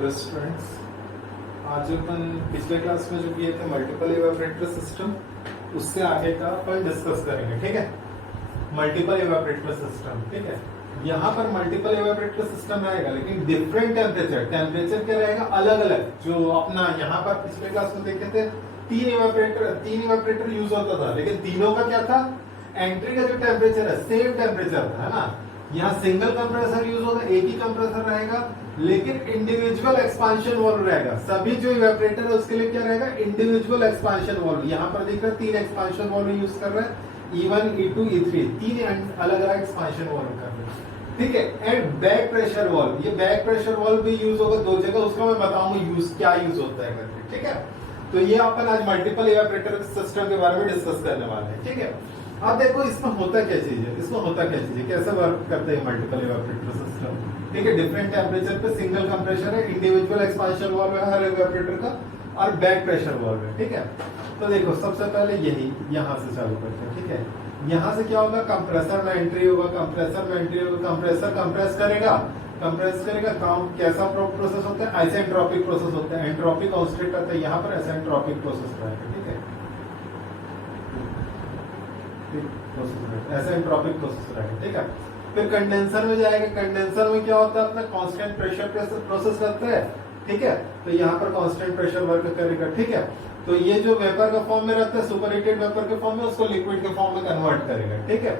Hello students, आज अपन पिछले class में जो किए थे मल्टीपल इवेपोरेटर सिस्टम, उससे आगे का अपन डिस्कस करेंगे। ठीक है, मल्टीपल इवेपोरेटर सिस्टम। ठीक है, यहाँ पर मल्टीपल इवेपोरेटर सिस्टम रहेगा, लेकिन डिफरेंट टेम्परेचर क्या रहेगा, अलग अलग। जो अपना यहाँ पर पिछले क्लास में देखे थे, तीन इवेपोरेटर यूज होता था, लेकिन तीनों का क्या था, एंट्री का जो टेम्परेचर है सेम टेम्परेचर था, है ना। यहाँ सिंगल कंप्रेसर यूज होगा, एक ही कंप्रेसर रहेगा, लेकिन इंडिविजुअल एक्सपांशन वाल्व रहेगा। सभी जो इवेपोरेटर है उसके लिए क्या रहेगा, इंडिविजुअल एक्सपांशन वाल्व। यहाँ पर देख रहे हैं तीन एक्सपांशन वाल्व यूज कर रहे हैं, E1, E2, E3, तीन अलग अलग एक्सपांशन वाल्व कर रहे हैं। ठीक है, एंड बैक प्रेशर वाल्व, ये बैक प्रेशर वाल्व भी यूज होगा दो जगह, उसका मैं बताऊंगा यूज क्या यूज होता है करके। ठीक है, तो ये अपन आज मल्टीपल इवेपोरेटर सिस्टम के बारे में डिस्कस करने वाले हैं। ठीक है, अब देखो इसमें होता क्या चीज है, कैसे वर्क करते हैं मल्टीपल इवेपोरेटर सिस्टम। ठीक है, डिफरेंट टेम्परेचर पे सिंगल कंप्रेसर है, इंडिविजुअल एक्सपांशन वाल्व है हर इवेपोरेटर का, और बैक प्रेशर वाल्व है। ठीक है, तो देखो सबसे पहले यही यहाँ से चालू करते हैं। ठीक है, यहाँ से क्या होगा, कंप्रेसर में एंट्री होगा, कंप्रेसर कंप्रेस करेगा, काम कैसा प्रोसेस होता है, आइसेंट्रोपिक प्रोसेस होता है, एंट्रोपी कांस्टेंट आता है, यहाँ पर आइसेंट्रोपिक प्रोसेस रहेगा। ठीक है, एसिंट्रोपिक प्रोसेस रहेगा। ठीक है, फिर कंडेंसर में जाएगा, कंडेंसर में क्या होता है, अपना कांस्टेंट प्रेशर प्रोसेस करते हैं। ठीक है, तो यहाँ पर कांस्टेंट प्रेशर वर्क करेगा। ठीक है, तो ये जो वेपर का फॉर्म में रहता है, सुपरहीटेड वेपर के फॉर्म में, उसको लिक्विड के फॉर्म में कन्वर्ट करेगा। ठीक है,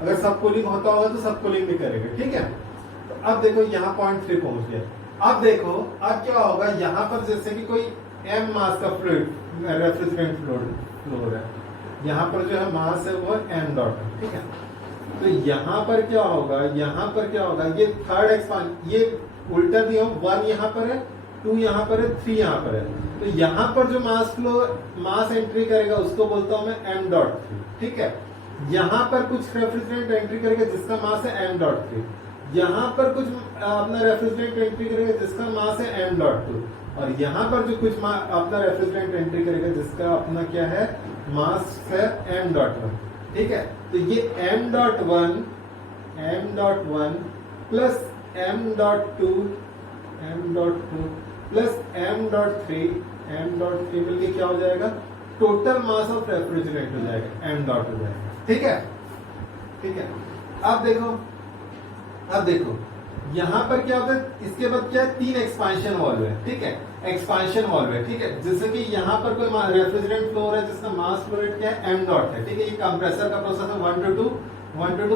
अगर सब कूलिंग होता होगा तो सब कूलिंग भी करेगा। ठीक है, तो अब देखो यहाँ पॉइंट 3 पहुंच गया। अब देखो अब क्या होगा, यहाँ पर जैसे कि कोई m मास का फ्लूइड रेफ्रिजरेंट फ्लो है, यहाँ पर जो है मास है वो m डॉट है। ठीक है, तो यहाँ पर क्या होगा, ये थर्ड एक्सपांशन, ये उल्टा दिया, 1 यहाँ पर है, 2 यहाँ पर है, 3 यहाँ पर है। तो यहाँ पर जो मास एंट्री करेगा उसको बोलता हूं मैं m डॉट 3। ठीक है, यहाँ पर कुछ रेफ्रिजरेंट एंट्री करेगा जिसका मास है m डॉट 3, यहाँ पर कुछ अपना रेफ्रिजरेंट एंट्री करेगा जिसका मास है m डॉट 2, और यहाँ पर जो कुछ अपना रेफ्रिजरेंट एंट्री करेगा जिसका अपना क्या है, मास है m डॉट 1। ठीक है, तो ये m dot 1 plus m dot 2 plus m dot 3 मिलके क्या हो जाएगा, टोटल मास ऑफ रेफ्रिजरेंट हो जाएगा, m डॉट हो जाएगा। ठीक है, अब देखो यहाँ पर क्या होता है, इसके बाद क्या है, 3 एक्सपांशन वाल्व है। ठीक है, ठीक है, जैसे कि यहाँ पर कोई रेफ्रिजरेंट फ्लो है जिसका मास फ्लो रेट क्या है, m डॉट है। ठीक है, ये कंप्रेसर का प्रोसेस है, 1 to 2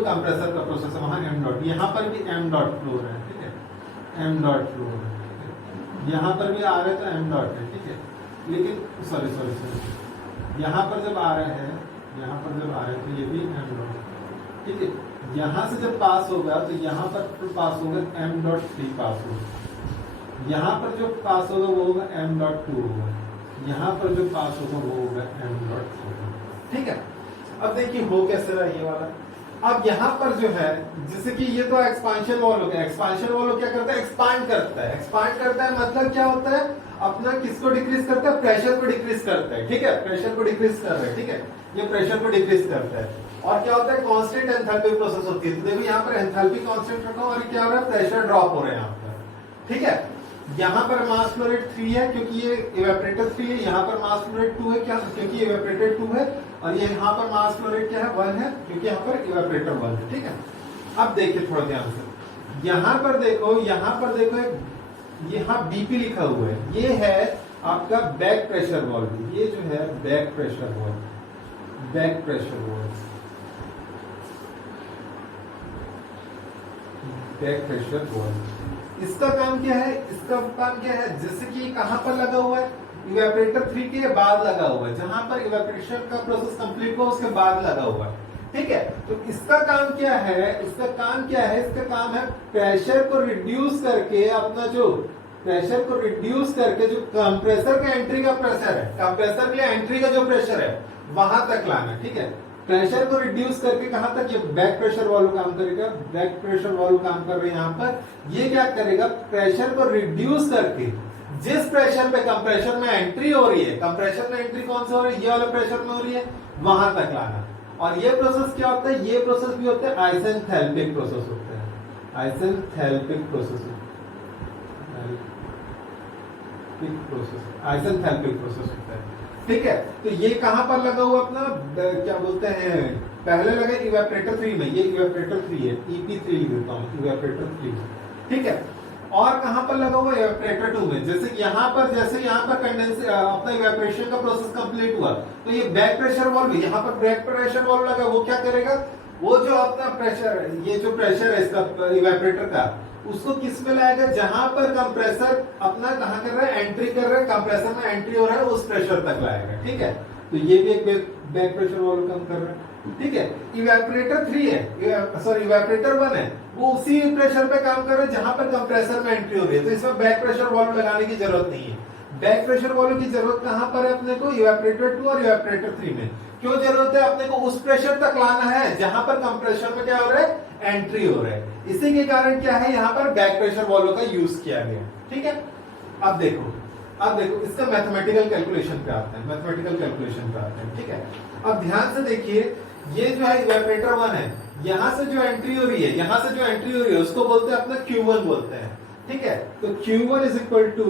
कंप्रेसर का प्रोसेस है, वहां m डॉट, यहाँ पर भी m डॉट फ्लो है। ठीक है, m डॉट फ्लो है, यहाँ पर भी आ रहा है तो m डॉट है। ठीक है, लेकिन सॉरी यहाँ पर जब आ रहा है, तो ये भी m डॉट। ठीक है, यहाँ से जब पास होगा तो यहाँ पर पास होगा m डॉट 3 पास होगा, यहाँ पर जो पास होगा वो होगा m डॉट 2 होगा, यहाँ पर जो पास होगा वो होगा m डॉट 4। ठीक है, अब देखिए हो कैसे रहा ये वाला। अब यहाँ पर जो है, जैसे कि ये तो एक्सपांशन वाल्व हो गया, एक्सपांशन वाल्व क्या करता है, एक्सपांड करता है, मतलब क्या होता है, अपना किसको डिक्रीज करता है, प्रेशर को डिक्रीज करता है। ठीक है, प्रेशर को डिक्रीज कर रहा है। ठीक है, ये प्रेशर को डिक्रीज करता है, और क्या होता है, कांस्टेंट एंथैल्पी प्रोसेस होती है। तो देखो यहाँ पर एंथैल्पी कांस्टेंट रखा और क्या हो रहा है, प्रेशर ड्रॉप हो रहा है यहाँ पर। ठीक है, यहाँ पर मास फ्लो रेट 3 है क्योंकि ये इवेपोरेटर 3 है, यहाँ पर मास फ्लो रेट 2 है क्या, क्योंकि इवेपोरेटर 2 है, और ये यहाँ पर मास फ्लो रेट क्या है, 1 है, क्योंकि यहाँ पर इवेपोरेटर 1 है। ठीक है, अब देखिए थोड़ा ध्यान से, यहाँ पर देखो यहाँ बीपी लिखा हुआ है, ये है आपका बैक प्रेशर वाल्व, ये जो है बैक प्रेशर वाल्व, इसका काम क्या है, जैसे कि कहां पर लगा हुआ है, इवेपोरेटर 3 के बाद लगा हुआ है, जहां पर इवेपोरेशन का प्रोसेस कंप्लीट हुआ उसके बाद लगा हुआ है। ठीक है, तो इसका काम क्या है, इसका काम है प्रेशर को रिड्यूस करके, अपना जो प्रेशर को रिड्यूस करके जो कंप्रेसर का एंट्री का प्रेशर है, कंप्रेसर के लिए एंट्री का जो प्रेशर है वहां तक लाना। ठीक है, प्रेशर को रिड्यूस करके कहां तक, ये बैक प्रेशर वाल्व काम करेगा, बैक प्रेशर वाल्व काम कर रहे हैं यहाँ पर। ये क्या करेगा, प्रेशर को रिड्यूस करके जिस प्रेशर पे कंप्रेशन में एंट्री हो रही है, कंप्रेशन में एंट्री कौन सा हो रही है, ये वाले प्रेशर में हो रही है, वहां तक लाना। और ये प्रोसेस क्या होता है, ये प्रोसेस भी होता है आइसेंथैल्पिक प्रोसेस होता है, आइसेंथैल्पिक प्रोसेस प्रोसेस, आइसेंथैल्पिक प्रोसेस होता है। ठीक है, तो ये कहां पर लगा हुआ अपना, क्या बोलते हैं, पहले लगा इवेपोरेटर 3 में, ये इवेपोरेटर 3 है, EP3 लिख देता हूं, इवेपोरेटर 3। ठीक है, और कहां पर लगा हुआ इवेपोरेटर 2 में, जैसे यहाँ पर कंडेंस अपना इवेपोरेशन का प्रोसेस कंप्लीट हुआ, तो ये बैक प्रेशर वाल्व, यहाँ पर बैक प्रेशर वाल्व लगा, वो क्या करेगा, वो जो अपना प्रेशर, ये जो प्रेशर है इसका इवेपोरेटर का, उसको किस में लाएगा, जहां पर कंप्रेसर अपना कहां कर रहा है, एंट्री कर रहा है, कंप्रेसर में एंट्री हो रहा है, उस प्रेशर तक लाएगा। ठीक है, तो ये भी एक बैक प्रेशर वाल्व काम कर रहा है। ठीक है, इवेपोरेटर 3 है, सॉरी इवेपोरेटर 1 है, वो उसी प्रेशर पे काम कर रहा है जहां पर कंप्रेसर में एंट्री हो रही है, तो इसमें बैक प्रेशर वाल्व लगाने की जरूरत नहीं है। बैक प्रेशर वाल्व की जरूरत कहां पर है अपने को, इवेपोरेटर 2 और इवेपोरेटर 3 में। क्यों जरूरत है, अपने को उस प्रेशर तक लाना है जहां पर कंप्रेसर में क्या हो रहा है, एंट्री हो रहा है। इसी के कारण क्या है, यहाँ पर बैक प्रेशर वाल्व का यूज किया गया। ठीक है, अब देखो इसका मैथमेटिकल कैलकुलेशन पे आते हैं, मैथमेटिकल कैलकुलेशन पे आते हैं। ठीक है, अब ध्यान से देखिए, ये जो है इवेपोरेटर 1 है, यहां से जो एंट्री हो रही है, उसको बोलते हैं अपना Q1 बोलते हैं। ठीक है, तो Q1 इज इक्वल टू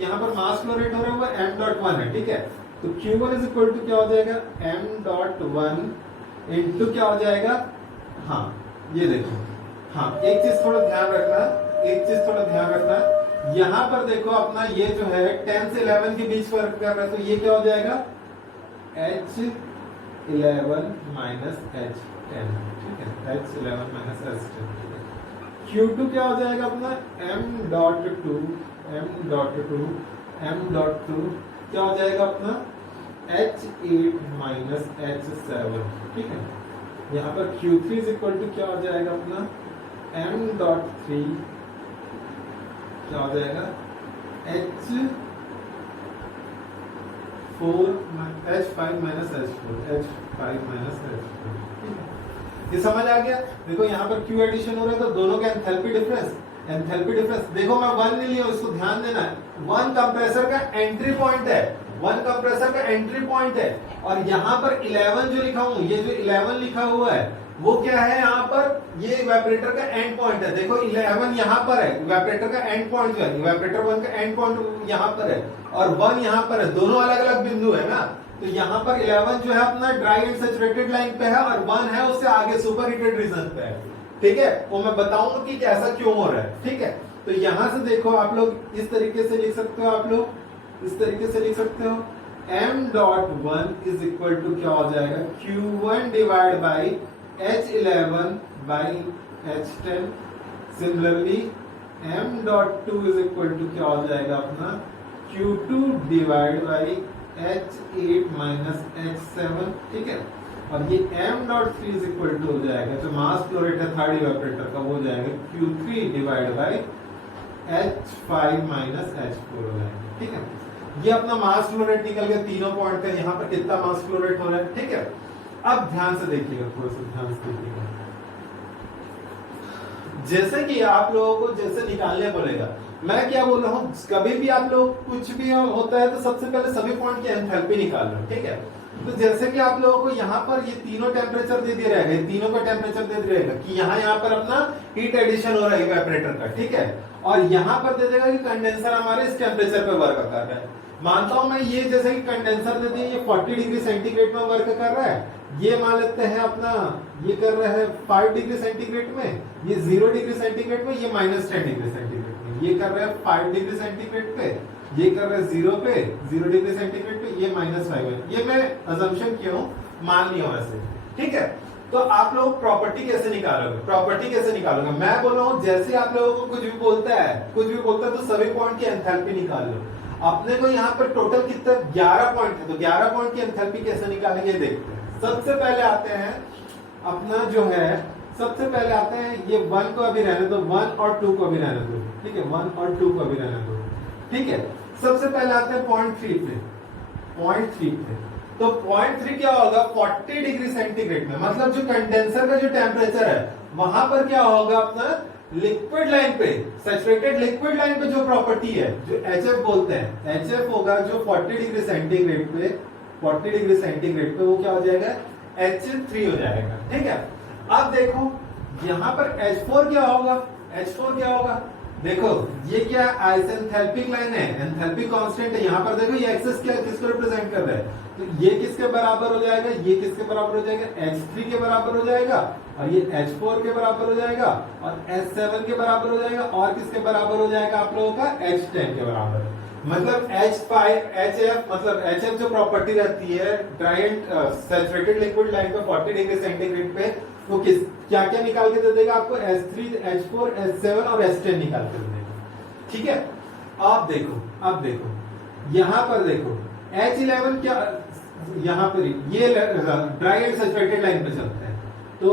यहाँ पर मास फ्लो रेट हो रहा है m.1 है। ठीक है, तो Q1 इज इक्वल टू क्या हो जाएगा, m.1 इंटू क्या हो जाएगा, हाँ ये देखो, हाँ एक चीज थोड़ा ध्यान रखना, यहाँ पर देखो अपना ये जो है 10 से 11 के बीच वर्क कर रहा है, तो ये क्या हो जाएगा, H11 माइनस H10। ठीक है, H11 माइनस H10। Q2 क्या हो जाएगा अपना, m.2 क्या हो जाएगा अपना, H8 माइनस H7। ठीक है, यहाँ पर Q3 इज इक्वल टू क्या हो जाएगा अपना, m.3 क्या हो जाएगा, H5 माइनस H4। ये समझ आ गया। देखो यहाँ पर Q एडिशन हो रहा है, तो दोनों का एंथैल्पी डिफरेंस देखो, मैं 1 नहीं लिया, इसको ध्यान देना है, 1 कंप्रेसर का एंट्री पॉइंट है, और यहाँ पर 11 जो लिखा हूं, ये जो 11 लिखा हुआ है वो क्या है, यहाँ पर ये इवेपोरेटर का एंड पॉइंट है। देखो 11 यहाँ पर है, इवेपोरेटर का एंड पॉइंट जो है, इवेपोरेटर 1 का एंड पॉइंट यहाँ पर है, और 1 यहाँ पर है, दोनों अलग अलग बिंदु है ना। तो यहाँ पर 11 जो है अपना ड्राई एंड सैचुरेटेड लाइन पे है, और 1 है उससे आगे सुपर हीटेड रीजन पे है। ठीक है, वो मैं बताऊंगा कि ऐसा क्यों हो रहा है। ठीक है, तो यहां से देखो आप लोग इस तरीके से लिख सकते हो, m.1 इज इक्वल टू क्या हो जाएगा, Q1 divide by H11 by H10। Similarly m.2 is equal to क्या हो जाएगा अपना, Q2 divide by H8 minus H7। ठीक है, और ये m.3 इज इक्वल टू हो जाएगा, जो मास फ्लो रेट है थर्ड इवेपोरेटर का, वो हो जाएगा Q3 divide by H5 minus H4 हो जाएगा। ठीक है, ये अपना मास फ्लो रेट निकल गया तीनों पॉइंट का, यहाँ पर कितना मास फ्लो रेट हो रहा है। ठीक है, अब ध्यान से देखिएगा, थोड़ा सा ध्यान से देखिएगा, जैसे कि आप लोगों को जैसे निकालने बोलेगा, मैं क्या बोल रहा हूँ, कभी भी आप लोग कुछ भी होता है तो सबसे पहले सभी पॉइंट की एंथैल्पी निकाल लो। ठीक है, तो जैसे कि आप लोगों को यहाँ पर ये तीनों टेम्परेचर दे दिया रहेगा, तीनों का टेम्परेचर दे दिया रहेगा कि यहाँ पर अपना हीट एडिशन हो रहा है इवेपोरेटर का। ठीक है, और यहाँ पर दे देगा कि कंडेंसर हमारे इस टेम्परेचर पे वर्क कर रहा है। मानता हूं मैं, ये जैसे कि कंडेंसर दे दिए, ये 40 डिग्री सेंटीग्रेड में वर्क कर रहा है, ये मान लेते हैं अपना ये कर रहा है 5 डिग्री सेंटीग्रेड में, ये 0 डिग्री सेंटीग्रेड में, ये -10 डिग्री सेंटीग्रेड में, ये कर रहा है 5 डिग्री सेंटीग्रेड पे, ये कर रहा है 0 डिग्री सेंटीग्रेड पे, ये -5 है। ये मैं अजम्पशन किया हूं, मान लिया वैसे। ठीक है, तो आप लोग प्रॉपर्टी कैसे निकालोगे, मैं बोल रहा हूँ जैसे आप लोगों को कुछ भी बोलता है तो सभी पॉइंट की एंथैल्पी निकाल लो। अपने को यहाँ पर टोटल कितना 11 पॉइंट है, तो 11 पॉइंट की एंथैल्पी कैसे निकालेंगे देखते हैं। सबसे पहले आते हैं अपना जो है, ये 1 को अभी रहने दो, 1 और 2 को अभी रहने दो। ठीक है, 1 और 2 को अभी रहने दो। ठीक है, सबसे पहले आते हैं पॉइंट 3 पे। तो पॉइंट 3 क्या होगा, 40 डिग्री सेंटीग्रेड में, मतलब जो कंडेंसर का जो टेम्परेचर है वहां पर क्या होगा अपना लिक्विड लाइन पे, सैचुरेटेड लिक्विड लाइन पे जो प्रॉपर्टी है, जो HF बोलते हैं, HF होगा जो 40 डिग्री सेंटीग्रेड पे वो क्या हो जाएगा, H3 हो जाएगा। ठीक है, अब देखो यहाँ पर H4 क्या होगा, देखो ये क्या आइसेंथैल्पिक लाइन है, एंथैल्पी कांस्टेंट है। यहाँ पर देखो ये एक्सेस क्या किसको रिप्रेजेंट कर रहा है, तो ये किसके बराबर हो जाएगा, ये किसके बराबर हो जाएगा, H3 के बराबर हो जाएगा, और ये H4 के बराबर हो जाएगा, और H7 के बराबर हो जाएगा, और किसके बराबर हो जाएगा आप लोगों का, H10 के बराबर। मतलब H5 HF, मतलब HF जो प्रॉपर्टी रहती है dry and saturated liquid line पे 40 डिग्री सेंटीग्रेड पे, वो किस क्या क्या निकाल के दे देगा आपको, H3 H4 H7 और H10 निकाल के दे देगा। ठीक है, अब देखो यहाँ पर देखो H11 क्या, यहाँ पर ये ड्राई एंड सैचुरेटेड लाइन पे चलता है, तो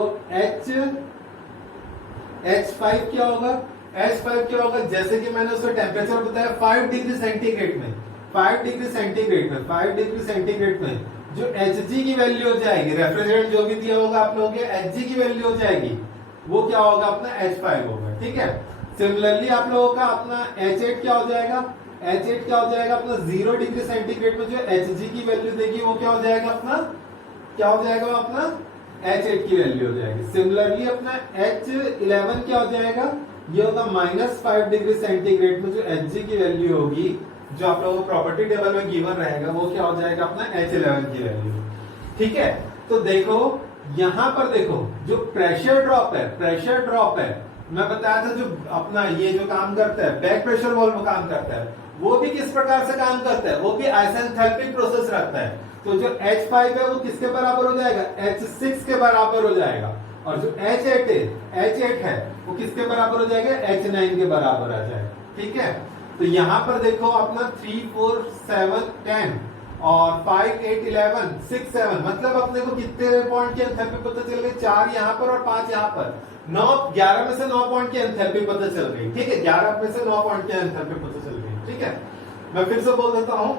H5 क्या होगा, H5 क्या होगा, जैसे कि मैंने उसका टेम्परेचर बताया 5 डिग्री सेंटीग्रेड में, 5 डिग्री सेंटीग्रेड में, 5 डिग्री सेंटीग्रेड में जो Hg की वैल्यू हो जाएगी, रेफ्रिजरेंट जो भी दिया होगा आप लोगों के, Hg की वैल्यू हो जाएगी, वो क्या होगा अपना H5 होगा। ठीक है, सिमिलरली आप लोगों का अपना H8 क्या हो जाएगा, H8 क्या हो जाएगा अपना 0 डिग्री सेंटीग्रेड में जो Hg की वैल्यू देगी वो क्या हो जाएगा अपना, क्या हो जाएगा अपना H8 की वैल्यू हो जाएगी। सिमिलरली अपना H11 क्या हो जाएगा, ये होगा -5 डिग्री सेंटीग्रेड में जो Hg की वैल्यू होगी, जो आप लोगों को प्रॉपर्टी टेबल में गिवन रहेगा, वो क्या हो जाएगा अपना H11 की वैल्यू। ठीक है, तो देखो यहां पर देखो जो प्रेशर ड्रॉप है, मैं बताया था जो अपना ये जो काम करता है बैक प्रेशर वाल्व काम करता है, वो भी किस प्रकार से काम करता है, वो भी आइसेंथैल्पिक प्रोसेस रखता है। तो जो H5 है वो किसके बराबर हो जाएगा, H6 के बराबर हो जाएगा, और जो H8 है वो किसके बराबर हो जाएगा, H9 के बराबर आ जाएगा। ठीक है, तो यहाँ पर देखो अपना 3 4 7 10 और 5 8 11 6 7, मतलब अपने को कितने पॉइंट की एंथैल्पी पता चल गई, 4 यहाँ पर और 5 यहाँ पर, 11 में से 9 पॉइंट की एंथैल्पी पता चल गई। ठीक है, 11 में से 9 पॉइंट की एंथैल्पी पता चल गई। ठीक है, मैं फिर से बोल देता हूँ,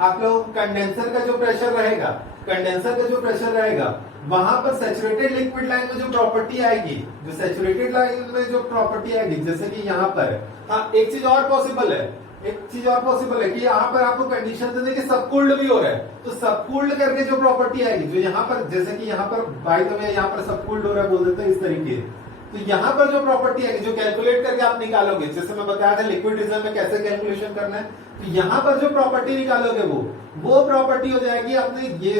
आप लोग कंडेंसर का जो प्रेशर रहेगा, वहां पर सैचुरेटेड लिक्विड लाइन में जो प्रॉपर्टी आएगी, जैसे कि यहाँ पर, हाँ एक चीज और पॉसिबल है कि यहाँ पर आपको कंडीशन दे दे कि सबकूल्ड भी हो रहा है, तो सबकूल्ड करके जो प्रॉपर्टी आएगी, जो यहाँ पर जैसे कि यहाँ पर बाय द वे यहाँ पर सबकूल्ड हो रहा है बोल देते हैं इस तरीके, तो यहाँ पर जो प्रॉपर्टी आएगी जो कैलकुलेट करके आप निकालोगे, जैसे मैं बताया था लिक्विड रिजर्व में कैसे कैलकुलेशन करना है, तो यहाँ पर जो प्रॉपर्टी निकालोगे वो प्रॉपर्टी हो जाएगी अपने, ये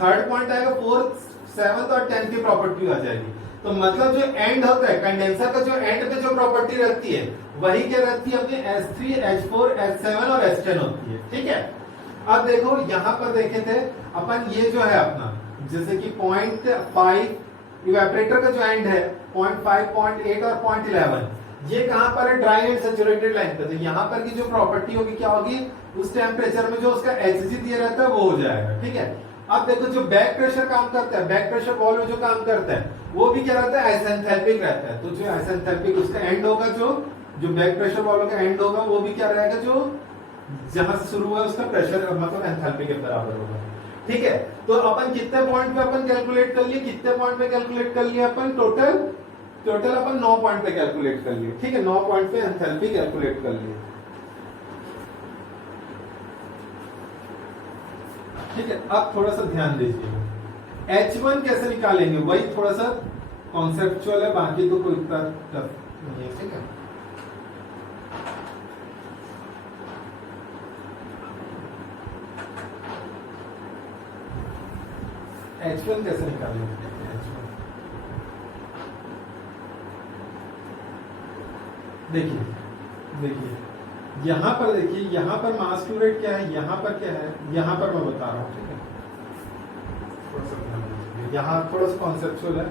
थर्ड पॉइंट आएगा, 4th 7th और 10th की प्रॉपर्टी आ जाएगी। तो मतलब जो एंड होता है कंडेंसर का, जो एंड पे जो प्रॉपर्टी रहती है वही क्या रहती है अपने H3 H4 H7 और H10 होती है। ठीक है, अब देखो यहाँ पर देखे थे अपन, ये जो है अपना जैसे कि 0.5 इवेपोरेटर का जो एंड है 0.5 0.8 और 0.11, ये कहां पर है, ड्राई एंड सैचुरेटेड लाइन पे, तो यहाँ पर की जो प्रॉपर्टी होगी क्या होगी, उस टेम्परेचर में जो उसका Hg दिया रहता है वो हो जाएगा। ठीक है, अब देखो जो बैक प्रेशर काम करता है, बैक प्रेशर वाल्व जो काम करता है वो भी क्या रहता है, आइसेंथैल्पिक रहता है। तो जो आइसेंथैल्पिक उसका एंड होगा, जो बैक प्रेशर वाल्व का एंड होगा वो भी क्या रहेगा, जो जहां से शुरू हुआ उसका प्रेशर मतलब एंथैल्पी के बराबर होगा। ठीक है, तो अपन कितने पॉइंट पे अपन कैलकुलेट कर लिए, अपन टोटल अपन 9 पॉइंट पे कैलकुलेट कर लिए। ठीक है, 9 पॉइंट पे एंथैल्पी कैलकुलेट कर लिए। ठीक है, अब थोड़ा सा ध्यान दीजिए, H1 कैसे निकालेंगे, वही थोड़ा सा कॉन्सेप्चुअल है, बाकी तो कोई इतना टफ नहीं है। ठीक है, H1 कैसे निकालेंगे, देखिए यहाँ पर देखिए, यहाँ पर मास फ्लो रेट क्या है, यहाँ पर क्या है, यहाँ पर मैं बता रहा हूँ। ठीक है, यहाँ थोड़ा सा कॉन्सेप्चुअल है।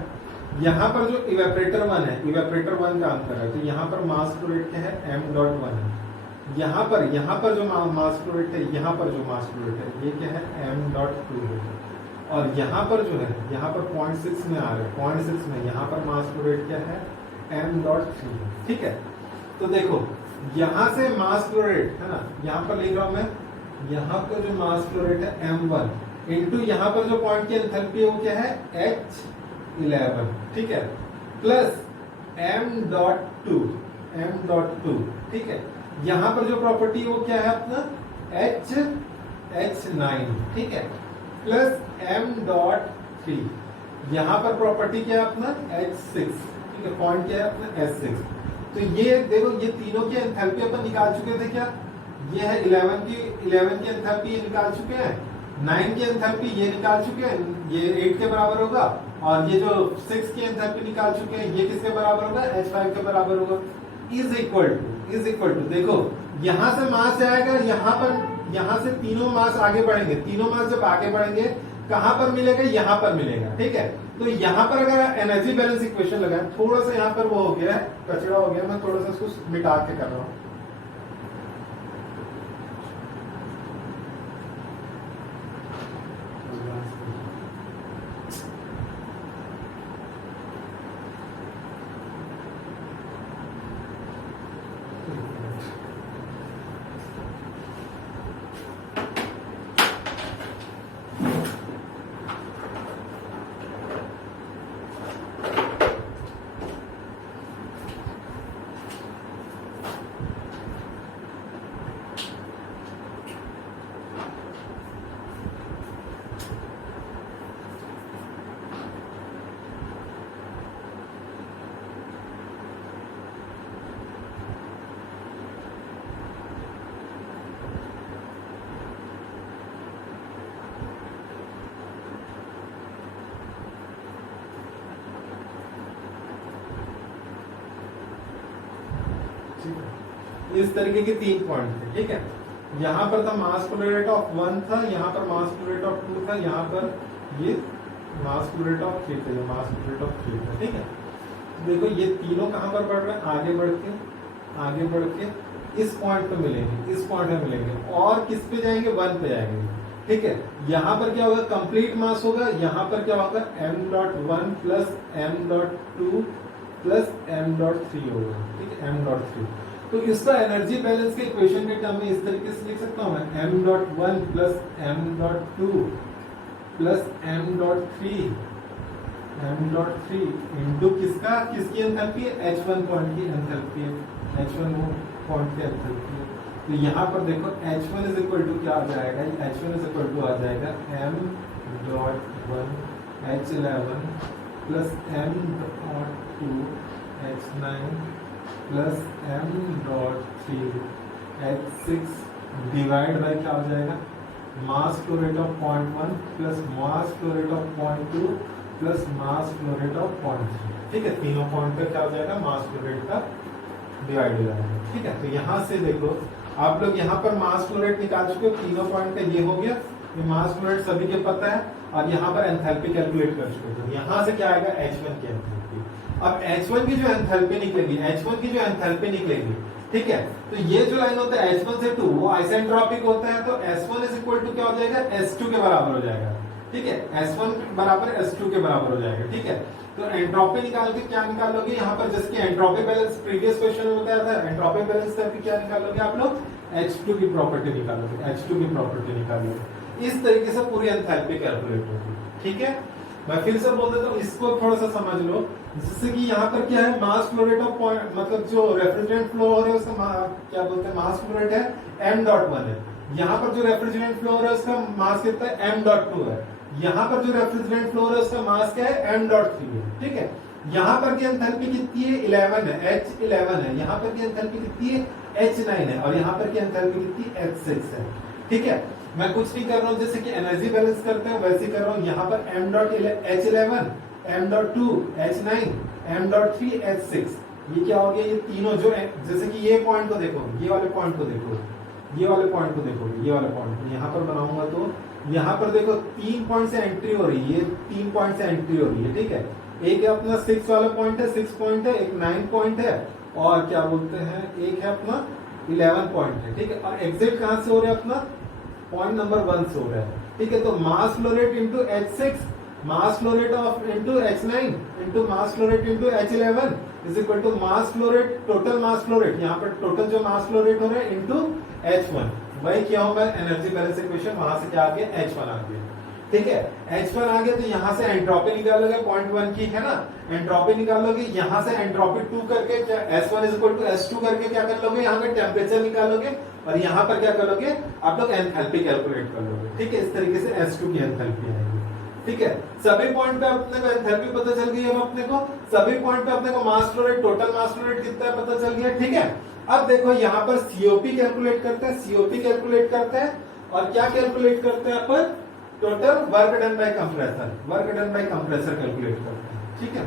यहाँ पर जो इवेपोरेटर 1 है, इवेपोरेटर 1 काम कर रहा है, तो यहाँ पर मास फ्लो रेट क्या है, m.1 है। यहाँ पर जो मास फ्लो रेट है, यहाँ पर जो मास फ्लो रेट है ये क्या है, m.2 है। और यहाँ पर जो है, यहाँ पर 0.6 में आ रहा है, 0.6 में यहाँ पर मास फ्लो रेट क्या है, m.3। ठीक है, तो देखो यहाँ से मास फ्लो रेट है ना, यहाँ पर लिख रहा हूं मैं, यहाँ पर जो मास फ्लो रेट है m1 इंटू यहाँ पर जो पॉइंट की एंथैल्पी है वो क्या है, H11। ठीक है, प्लस m.2। ठीक है, यहाँ पर जो प्रॉपर्टी है वो क्या है अपना H9। ठीक है, प्लस m.3। यहाँ पर प्रॉपर्टी क्या है अपना H6। ठीक है, पॉइंट क्या है अपना H6। तो ये देखो ये तीनों की एंथैल्पी अपन निकाल चुके थे क्या? ये है 11 की एंथैल्पी ये निकाल चुके हैं, 9 की एंथैल्पी ये निकाल चुके हैं, ये 8 के बराबर होगा, और ये जो 6 की एंथैल्पी निकाल चुके हैं ये किसके बराबर होगा? H5 के बराबर होगा। इज इक्वल टू देखो यहां से मास आएगा, यहां से तीनों मास आगे बढ़ेंगे, तीनों मास जब आगे बढ़ेंगे कहां पर मिलेगा? यहां पर मिलेगा, ठीक है। तो यहां पर अगर एनर्जी बैलेंस इक्वेशन लगाए, थोड़ा सा यहां पर वो हो गया है, कचरा हो गया, मैं थोड़ा सा उसको मिटा के कर रहा हूं। इस तरीके के 3 पॉइंट थे, ठीक है। यहाँ पर था मास फ्लो रेट ऑफ 1 था, यहाँ पर मास फ्लो रेट ऑफ 2 था, यहाँ पर ये मास फ्लो रेट ऑफ 3 था, ये मास फ्लो रेट ऑफ 3 था, ठीक है। देखो ये तीनों कहाँ पर बढ़ रहे हैं? आगे बढ़ के इस पॉइंट पे मिलेंगे, इस पॉइंट पे मिलेंगे, और किस पे जाएंगे? 1 पे जाएंगे, ठीक है। यहाँ पर क्या होगा? कंप्लीट मास होगा, यहाँ पर क्या होगा? m.1 plus m.2 plus m.3 होगा, ठीक है, m.3। तो इसका एनर्जी बैलेंस के इक्वेशन के टर्म में इस तरीके से लिख सकता हूं मैं, m.1 plus m.2 plus m.3 into किसकी एंथैल्पी है? H1 पॉइंट की एंथैल्पी है, H1 पॉइंट की एंथैल्पी है। तो यहाँ पर देखो H1 इज इक्वल टू क्या आ जाएगा? H1 इज इक्वल टू आ जाएगा m.1 H11 plus m.2 H9 plus m.3 H6 divide by क्या हो जाएगा? मास flow rate of 0.1 plus mass flow rate of 0.2 plus mass flow rate of 0.3, ठीक है। तीनों point पे क्या हो जाएगा? मास फ्लो रेट का डिवाइड हो जाएगा, ठीक है। तो यहाँ से देखो आप लोग यहाँ पर मास फ्लो रेट निकाल चुके हो, तीनों पॉइंट का ये हो गया, ये मास फ्लो रेट सभी के पता है, और यहाँ पर एंथैल्पी कैलकुलेट कर चुके हो। यहाँ से क्या आएगा? H1 की एंथैल्पी। अब H1 की जो एंथैल्पी निकलेगी, ठीक है। तो ये जो लाइन होता है H1 से 2 वो आइसेंट्रोपिक होता है, तो S1 इज इक्वल टू क्या हो जाएगा? S2 के बराबर हो जाएगा, ठीक है। S1 बराबर S2 के बराबर हो जाएगा, ठीक है। तो एंट्रोपी निकाल के क्या निकालोगे? यहाँ पर जिसकी एंट्रोपी बैलेंस प्रीवियस क्वेश्चन में बताया था, एंट्रोपी बैलेंस करके क्या निकालोगे आप लोग? H2 की प्रॉपर्टी निकालोगे। इस तरीके से पूरी एंथैल्पी कैलकुलेट होगी, ठीक है। मैं फिर से बोल देता हूँ, इसको थोड़ा सा समझ लो, जिससे कि यहाँ पर क्या है? मास फ्लो रेट ऑफ पॉइंट, मतलब जो रेफ्रिजरेंट फ्लो हो रहा है उसका क्या बोलते हैं? मास फ्लो रेट है m.1 है। यहाँ पर जो रेफ्रिजरेंट फ्लो हो रहा है उसका मास कितना है? m.2 है। यहाँ पर जो रेफ्रिजरेंट फ्लो हो रहा है उसका मास क्या है? m.3 है, ठीक है। यहाँ पर की एंथैल्पी कितनी है? 11 है, H11 है। यहाँ पर की एंथैल्पी कितनी है? H9 है, और यहाँ पर की एंथैल्पी कितनी? H6 है, ठीक है। मैं कुछ नहीं कर रहा हूँ, जैसे कि एनर्जी बैलेंस करते हैं वैसे ही कर रहा हूँ। यहाँ पर m.H11 m.2 H9 m.3 H6, ये क्या हो गया? ये तीनों जो जैसे कि ये पॉइंट को देखो, ये वाले पॉइंट को देखो, ये वाले पॉइंट को यहाँ पर बनाऊंगा तो यहाँ पर देखो 3 पॉइंट से एंट्री हो रही है, 3 पॉइंट से एंट्री हो रही है, ठीक है। एक है अपना 6 वाला पॉइंट है, 6 पॉइंट है, एक 9 पॉइंट है, और क्या बोलते हैं, एक है अपना 11 पॉइंट है, ठीक है। और एग्जिट कहाँ से हो रहा है? अपना पॉइंट नंबर 1 से हो रहा है, ठीक है। तो mass flow rate into H6, mass flow rate of into H9 into mass flow rate into H11 is equal to mass flow rate, total mass flow rate, यहाँ पर टोटल जो मास फ्लो रेट हो रहा है इंटू H1। वही क्या होगा? Energy balance equation, वहां से क्या आ गया? H1 आ गया, ठीक है। H1 आ गया तो यहाँ से एंट्रोपी निकालोगे 0.1 की, है ना। एंट्रोपी निकालोगे, यहाँ से एंट्रोपी 2 करके S1 is equal to S2 करके क्या कर लोगे? यहाँ का टेम्परेचर निकालोगे, और यहाँ पर क्या करोगे? आप लोग एंथैल्पी कैलकुलेट कर लोगे, ठीक है। इस तरीके से S2 की एंथैल्पी आएगी, ठीक है, सभी पॉइंट पे अपने को एंथैल्पी पता चल गई है, अपने को सभी पॉइंट पे अपने को मास flow rate, total mass flow rate कितना है पता चल गया। ठीक है, अब देखो यहाँ पर सीओपी कैलकुलेट करते हैं, सीओपी कैलकुलेट करते हैं और क्या कैलकुलेट करते हैं अपन, total work done by compressor, work done by compressor calculate करते हैं। ठीक है,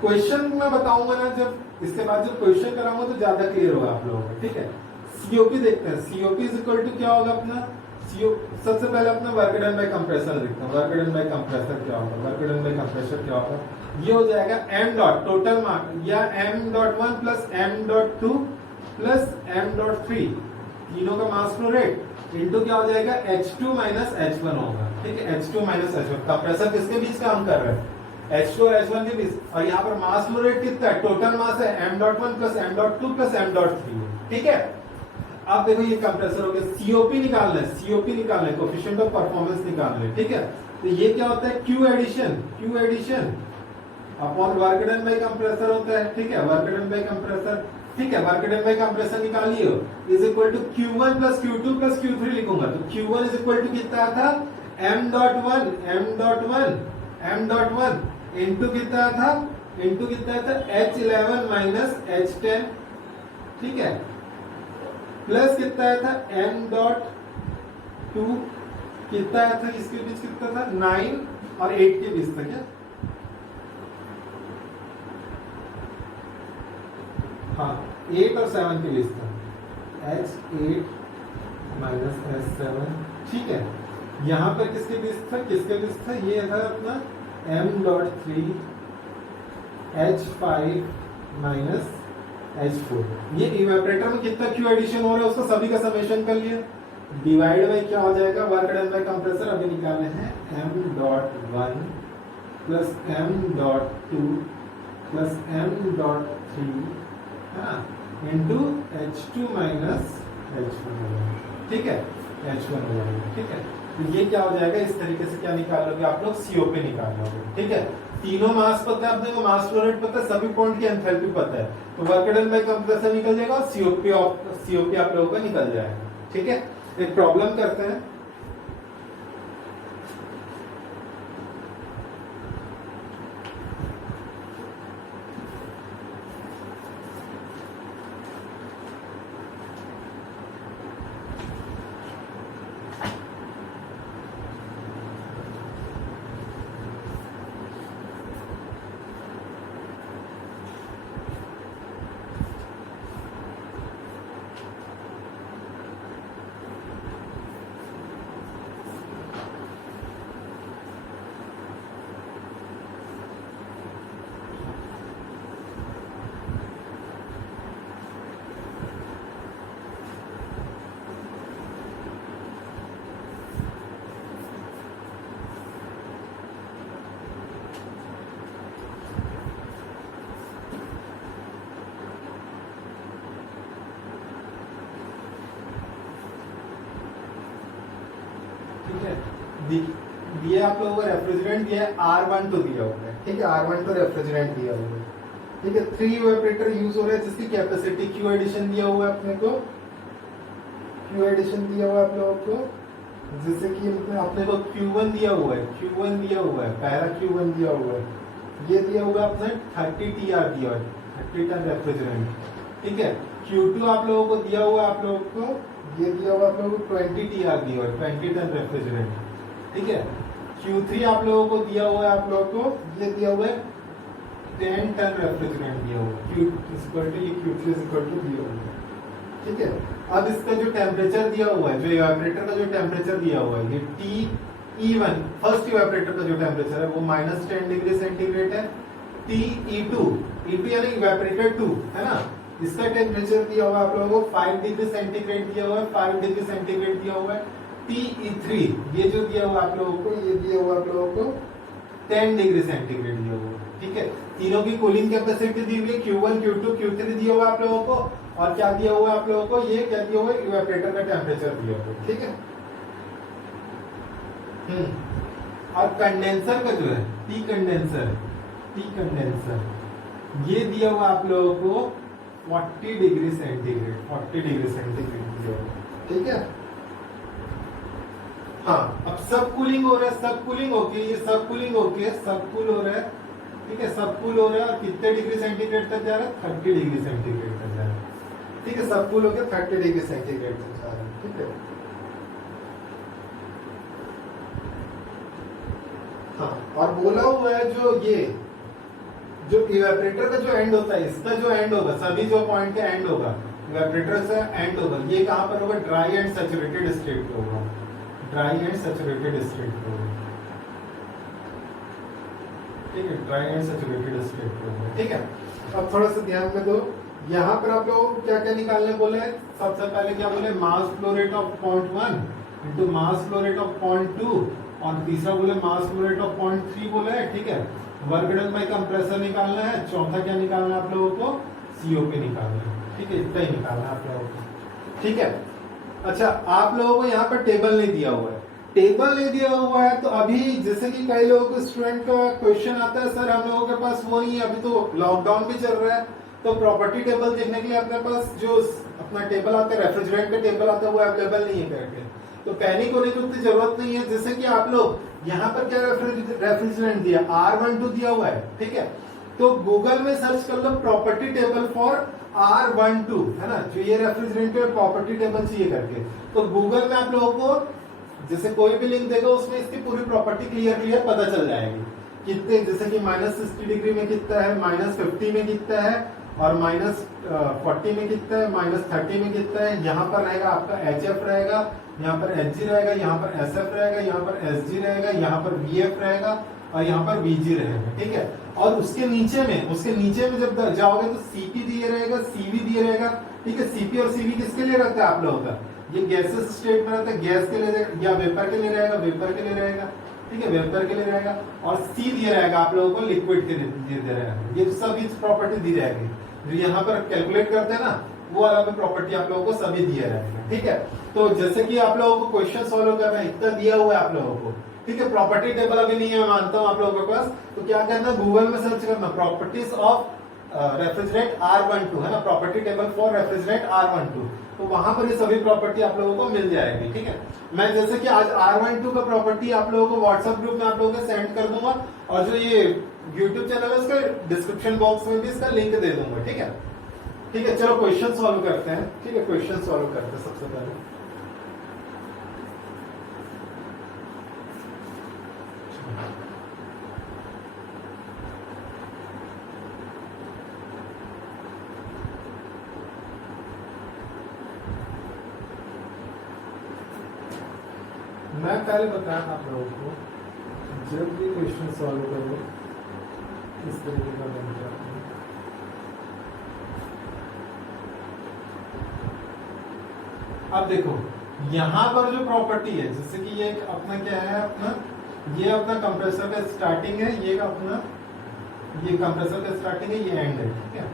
क्वेश्चन मैं बताऊंगा ना, जब इसके बाद जब क्वेश्चन कराऊंगा तो ज्यादा क्लियर होगा आप लोगों को। ठीक है, सीओपी देखते हैं, सीओपी इज इक्वल टू क्या होगा अपना, सीओ सबसे पहले अपना वर्क डन बाय कंप्रेसर देखते हैं, वर्क डन बाय कंप्रेसर क्या होगा, वर्क डन बाय कंप्रेसर क्या होगा, ये हो जाएगा m डॉट टोटल मार्क या m.1 plus m.2 plus m.3 तीनों का मास फ्लो रेट इनटू क्या हो जाएगा H2 माइनस H1 होगा। ठीक है, H2 माइनस H1, कंप्रेसर किसके बीच काम कर रहा है, H2 और H1 के बीच, और यहाँ पर मास फ्लो रेट कितना है, टोटल मास है m.1 plus m.2 plus m.3। ठीक है, अब देखो ये कंप्रेसर हो गया, सीओपी निकालना है, सीओपी निकालना है, कोएफिशिएंट ऑफ परफॉर्मेंस निकालना है। ठीक है, तो ये क्या होता है, Q addition upon work done by compressor होता है। ठीक है, वर्क डन बाय कंप्रेसर, ठीक है, वर्क डन बाय कंप्रेसर निकालिए, is equal to Q1 plus Q2 plus Q3 लिखूंगा, तो Q1 इज इक्वल टू कितना था, m.1 इनटू कितना था, H11 माइनस H10। ठीक है, प्लस कितना था m.2 कितना था, इसके बीच कितना था 9 और 8 के बीच था क्या, हाँ 8 और 7 के बीच था, H8 माइनस H7। ठीक है, यहाँ पर किसके बीच था, ये था अपना m.3 H5 माइनस H4। ये इवेपोरेटर में कितना क्यू एडिशन हो रहा है उसका सभी का समेशन कर लिया, डिवाइड बाय क्या हो जाएगा, वर्क डन बाय कंप्रेसर अभी निकाले हैं m.1 plus m.2 plus m.3 into H2 minus H1। ठीक है, H1 हो जाएगा। ठीक है, तो ये क्या हो जाएगा, इस तरीके से क्या निकाल लोगे आप लोग, सीओपी निकाल लोगे। ठीक है, तीनों मास पता है अपने को, मास फ्लो रेट पता है, सभी पॉइंट की एंथैल्पी पता है, तो वर्क डन बाय कंप्रेसर निकल जाएगा और सीओपी आप लोगों का निकल जाएगा। ठीक है, एक प्रॉब्लम करते हैं, दिए आप लोगों को रेफ्रिजरेंट दिया है R12 दिया हुआ है। ठीक है, R12 रेफ्रिजरेंट दिया हुआ है। ठीक है, 3 इवेपोरेटर यूज हो रहे हैं जिसकी कैपेसिटी क्यू एडिशन दिया हुआ है अपने को, क्यू एडिशन दिया हुआ है आप लोगों को, जैसे कि अपने को Q1 दिया हुआ है, पहला Q1 दिया हुआ है, ये दिया हुआ है अपने 30 TR दिया हुआ है, 30 टन रेफ्रिजरेंट। ठीक है, Q2 आप लोगों को दिया हुआ है, आप लोगों को ये दिया हुआ आप लोगों को 20 TR दिया हुआ है, 20 टन रेफ्रिजरेंट। ठीक है, Q3 आप लोगों को दिया हुआ है, आप लोगों को ये दिया हुआ है 10 टन रेफ्रिजरेंट दिया हुआ है, Q3 दिया हुआ है। ठीक है, अब इसका जो टेम्परेचर दिया हुआ है, जो इवेपोरेटर का जो टेम्परेचर दिया हुआ है, ये TE1 फर्स्ट इवेपोरेटर का जो टेम्परेचर है वो -10 डिग्री सेंटीग्रेड है। TE2 यानी इवेपोरेटर 2 है ना, इसका टेम्परेचर दिया हुआ है आप लोगों को 5 डिग्री सेंटीग्रेड दिया हुआ है, 5 डिग्री सेंटीग्रेड दिया हुआ है। TE3 ये जो दिया हुआ आप लोगों को, ये दिया हुआ आप लोगों को 10 डिग्री सेंटीग्रेड दिया हुआ है। ठीक है, तीनों की कूलिंग कैपेसिटी दी हुई है, Q1 Q2 Q3 दिया हुआ आप लोगों को, और क्या दिया हुआ आप लोगों को, ये क्या दिया हुआ है, इवेपोरेटर का टेम्परेचर दिया हुआ है। ठीक है, और कंडेंसर का जो है टी कंडेंसर ये दिया हुआ आप लोगों को 40 डिग्री सेंटीग्रेड दिया हुआ। ठीक है, हाँ, अब सब कूलिंग हो रहा है, सब कूलिंग होके ये सब कूलिंग होके सब कूल हो रहा है, ठीक है, सब कूल हो रहा है और कितने डिग्री सेंटीग्रेड तक जा रहा है, 30 डिग्री सेंटीग्रेड तक जा रहा है, ठीक है, सब कूल होके 30 डिग्री सेंटीग्रेड तक जा रहा है, ठीक है। हाँ, और बोला हुआ है जो इवेपोरेटर का जो एंड होता है, इसका जो एंड होगा, सभी जो पॉइंट का एंड होगा इवेपोरेटर से एंड होगा, ये कहां पर होगा, ड्राई एंड सैचुरेटेड स्टेट पे होगा, ड्राई एंड सैचुरेटेड स्टेट पे होगा, ठीक है, ड्राई एंड सैचुरेटेड स्टेट पे होगा, ठीक है। अब थोड़ा सा ध्यान में दो, यहाँ पर आप लोगों को क्या क्या निकालने बोले, सबसे पहले क्या बोले, मास flow rate of 0.1 into mass flow rate of 0.2 और तीसरा बोले मास फ्लो रेट ऑफ 0.3 बोले है, ठीक है। वर्क डन बाय कंप्रेसर निकालना है, चौथा क्या निकालना है आप लोगों को, सीओपी निकालना है, ठीक है, इतना ही निकालना है आप लोगों को, ठीक है। अच्छा, आप लोगों को यहाँ पर टेबल नहीं दिया हुआ है, टेबल नहीं दिया हुआ है तो अभी जैसे कि कई लोगों को स्टूडेंट का क्वेश्चन आता है, सर हम लोगों के पास वो नहीं है, अभी तो लॉकडाउन भी चल रहा है, तो प्रॉपर्टी टेबल देखने के लिए अपने पास जो अपना टेबल आता है, रेफ्रिजरेंट का टेबल आता है, वो अवेलेबल नहीं है करके, तो पैनिक होने की उतनी जरूरत नहीं है। जैसे कि आप लोग यहाँ पर क्या रेफ्रिजरेंट दिया, R12 दिया हुआ है, ठीक है, तो गूगल में सर्च कर लो प्रॉपर्टी टेबल फॉर R12, है ना, जो ये रेफ्रिजरेंट के प्रॉपर्टी टेबल चाहिए करके, तो गूगल में आप लोगों को जैसे कोई भी लिंक देगा उसमें इसकी पूरी प्रॉपर्टी क्लियर पता चल जाएगी, कितने, जैसे कि -60 डिग्री में कितना है, -50 में कितना है, और -40 में कितना है, -30 में कितना है। यहाँ पर रहेगा आपका HF रहेगा, यहाँ पर HG रहेगा, यहाँ पर SF रहेगा, यहाँ पर SG रहेगा, यहाँ पर VF रहेगा और यहाँ पर VG रहेगा, ठीक है। और उसके नीचे में जब जाओगे तो CP दिए रहेगा, CV दिए रहेगा, ठीक है। CP और CV किसके लिए रहता है आप लोगों का, ये गैसेस स्टेट में रहता है, गैस के लिए या वेपर के लिए रहेगा, वेपर के लिए रहेगा, ठीक है, वेपर के लिए रहेगा। और C दिया रहेगा आप लोगों को लिक्विड के लिए दे रहेगा, ये सभी प्रॉपर्टी दी जाएगी, जो यहाँ पर कैलकुलेट करते हैं ना, वो वाला प्रॉपर्टी आप लोगों को सभी दिया रहेगा, ठीक है। तो जैसे कि आप लोगों को क्वेश्चन सॉल्व करना है, इतना दिया हुआ है आप लोगों को, ठीक है। प्रॉपर्टी टेबल अभी नहीं है, मैं मानता हूँ आप लोगों के पास, तो क्या करना, गूगल में सर्च करना प्रॉपर्टीज ऑफ रेफ्रिजरेंट R12, है ना, property table for refrigerant R12, तो वहां पर ये सभी प्रॉपर्टी आप लोगों को मिल जाएगी, ठीक है। मैं जैसे कि आज R12 का प्रॉपर्टी आप लोगों को व्हाट्सएप ग्रुप में आप लोगों को सेंड कर दूंगा, और जो ये यूट्यूब चैनल है उसका डिस्क्रिप्शन बॉक्स में भी इसका लिंक दे दूंगा, ठीक है। ठीक है, चलो क्वेश्चन सॉल्व करते हैं, ठीक है, क्वेश्चन सॉल्व करते हैं सबसे पहले। मैं पहले बताया था आप लोगों को, जब भी क्वेश्चन सॉल्व करो इस तरीके का बन जाता है। अब देखो यहाँ पर जो प्रॉपर्टी है, जैसे कि ये अपना क्या है, ये अपना कंप्रेसर का स्टार्टिंग है, ये कंप्रेसर का स्टार्टिंग है, ये एंड है, ठीक है।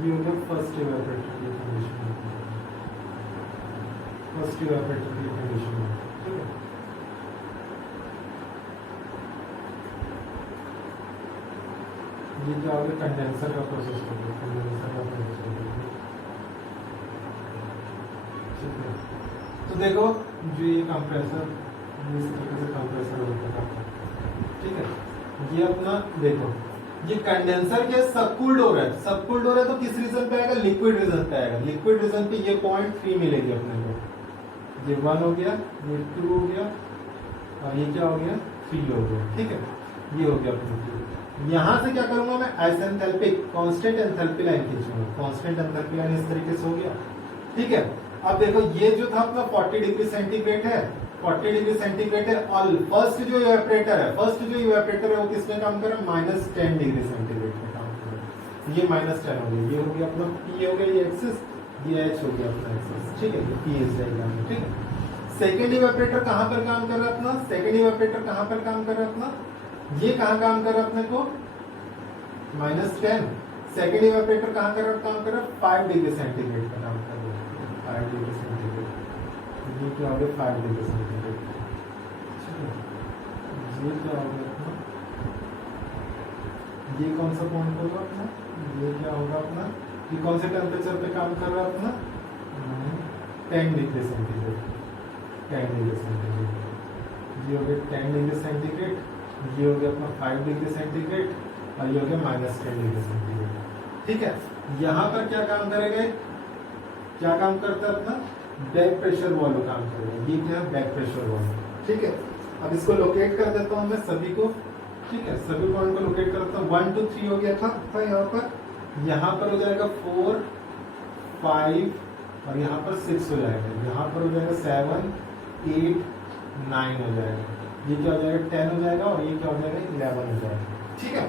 ये हो गया फर्स्ट इवेपोरेटर की कंडीशन, फर्स्ट इवेपोरेटर की कंडीशन, ठीक है। ये क्या हो गया, कंडेंसर का प्रोसेस हो गया, कंडेंसर का प्रोसेस हो गया, ठीक है। तो देखो जो ये कंप्रेसर, इस तरीके से कंप्रेसर होता है, ठीक है। ये अपना देखो, ये कंडेंसर क्या सबकूल्ड हो रहा है, सबकूल्ड हो रहा है, तो किस रीजन पे आएगा, लिक्विड रीजन पे आएगा। लिक्विड रीजन पे ये 0.3 मिलेगी अपने को, ये 1 हो गया, ये 2 हो गया, और ये क्या हो गया, 3 हो गया, ठीक है। ये हो गया अपने, यहां से क्या करूंगा मैं, आइसेंथैल्पिक कांस्टेंट एंथैल्पी लाइन खींचूंगा, कांस्टेंट एंथैल्पी लाइन इस तरीके से हो गया, ठीक है। अब देखो ये जो था अपना 40 डिग्री सेंटीग्रेड है, 40 डिग्री सेंटीग्रेड है, और फर्स्ट जो इवेपोरेटर है वो किसमें काम कर रहा है, -10 डिग्री सेंटीग्रेड में काम कर रहा है। ये -10 हो गया, ये हो गया अपना P हो गया, ये एक्सिस, ये H हो गया अपना एक्सिस, ठीक है, ये PS डायग्राम है, ठीक है। सेकेंड इवेपोरेटर कहां पर काम कर रहा है अपना, सेकेंड इवेपोरेटर कहां पर काम कर रहा है अपना, ये कहां काम कर रहा है अपने को, -10। सेकेंड इवेपोरेटर कहां कर रहा है, काम कर रहा है 5 डिग्री सेंटीग्रेड का काम कर रहा है, 5 डिग्री सेंटीग्रेड। ये क्या हो गया, 5 डिग्री सेंटीग्रेड, ठीक है। ये क्या हो गया अपना, ये कौन सा पॉइंट होगा अपना, ये क्या होगा अपना, ये कौन से टेम्परेचर पे काम कर रहा है अपना, 10 डिग्री सेंटीग्रेड, 10 डिग्री सेंटीग्रेड, ये हो गया 10 डिग्री सेंटीग्रेड, ये हो गया अपना 5 डिग्री सेंटीग्रेड और ये हो गया -10 डिग्री सेंटीग्रेड। ठीक है, यहाँ पर क्या काम करेंगे, क्या काम करता है अपना बैक प्रेशर वॉल्व काम करेगा। ये क्या है, बैक प्रेशर वॉल्व। ठीक है, अब इसको लोकेट कर देता हूँ मैं सभी को। ठीक है, सभी पॉइंट को लोकेट करता हूँ। 1 2 3 हो गया था यहाँ पर हो जाएगा 4 5 और यहाँ पर 6 हो जाएगा, यहाँ पर हो जाएगा 7 8 9 हो जाएगा, ये क्या हो जाएगा 10 हो जाएगा और ये क्या हो जाएगा 11 हो जाएगा। ठीक है,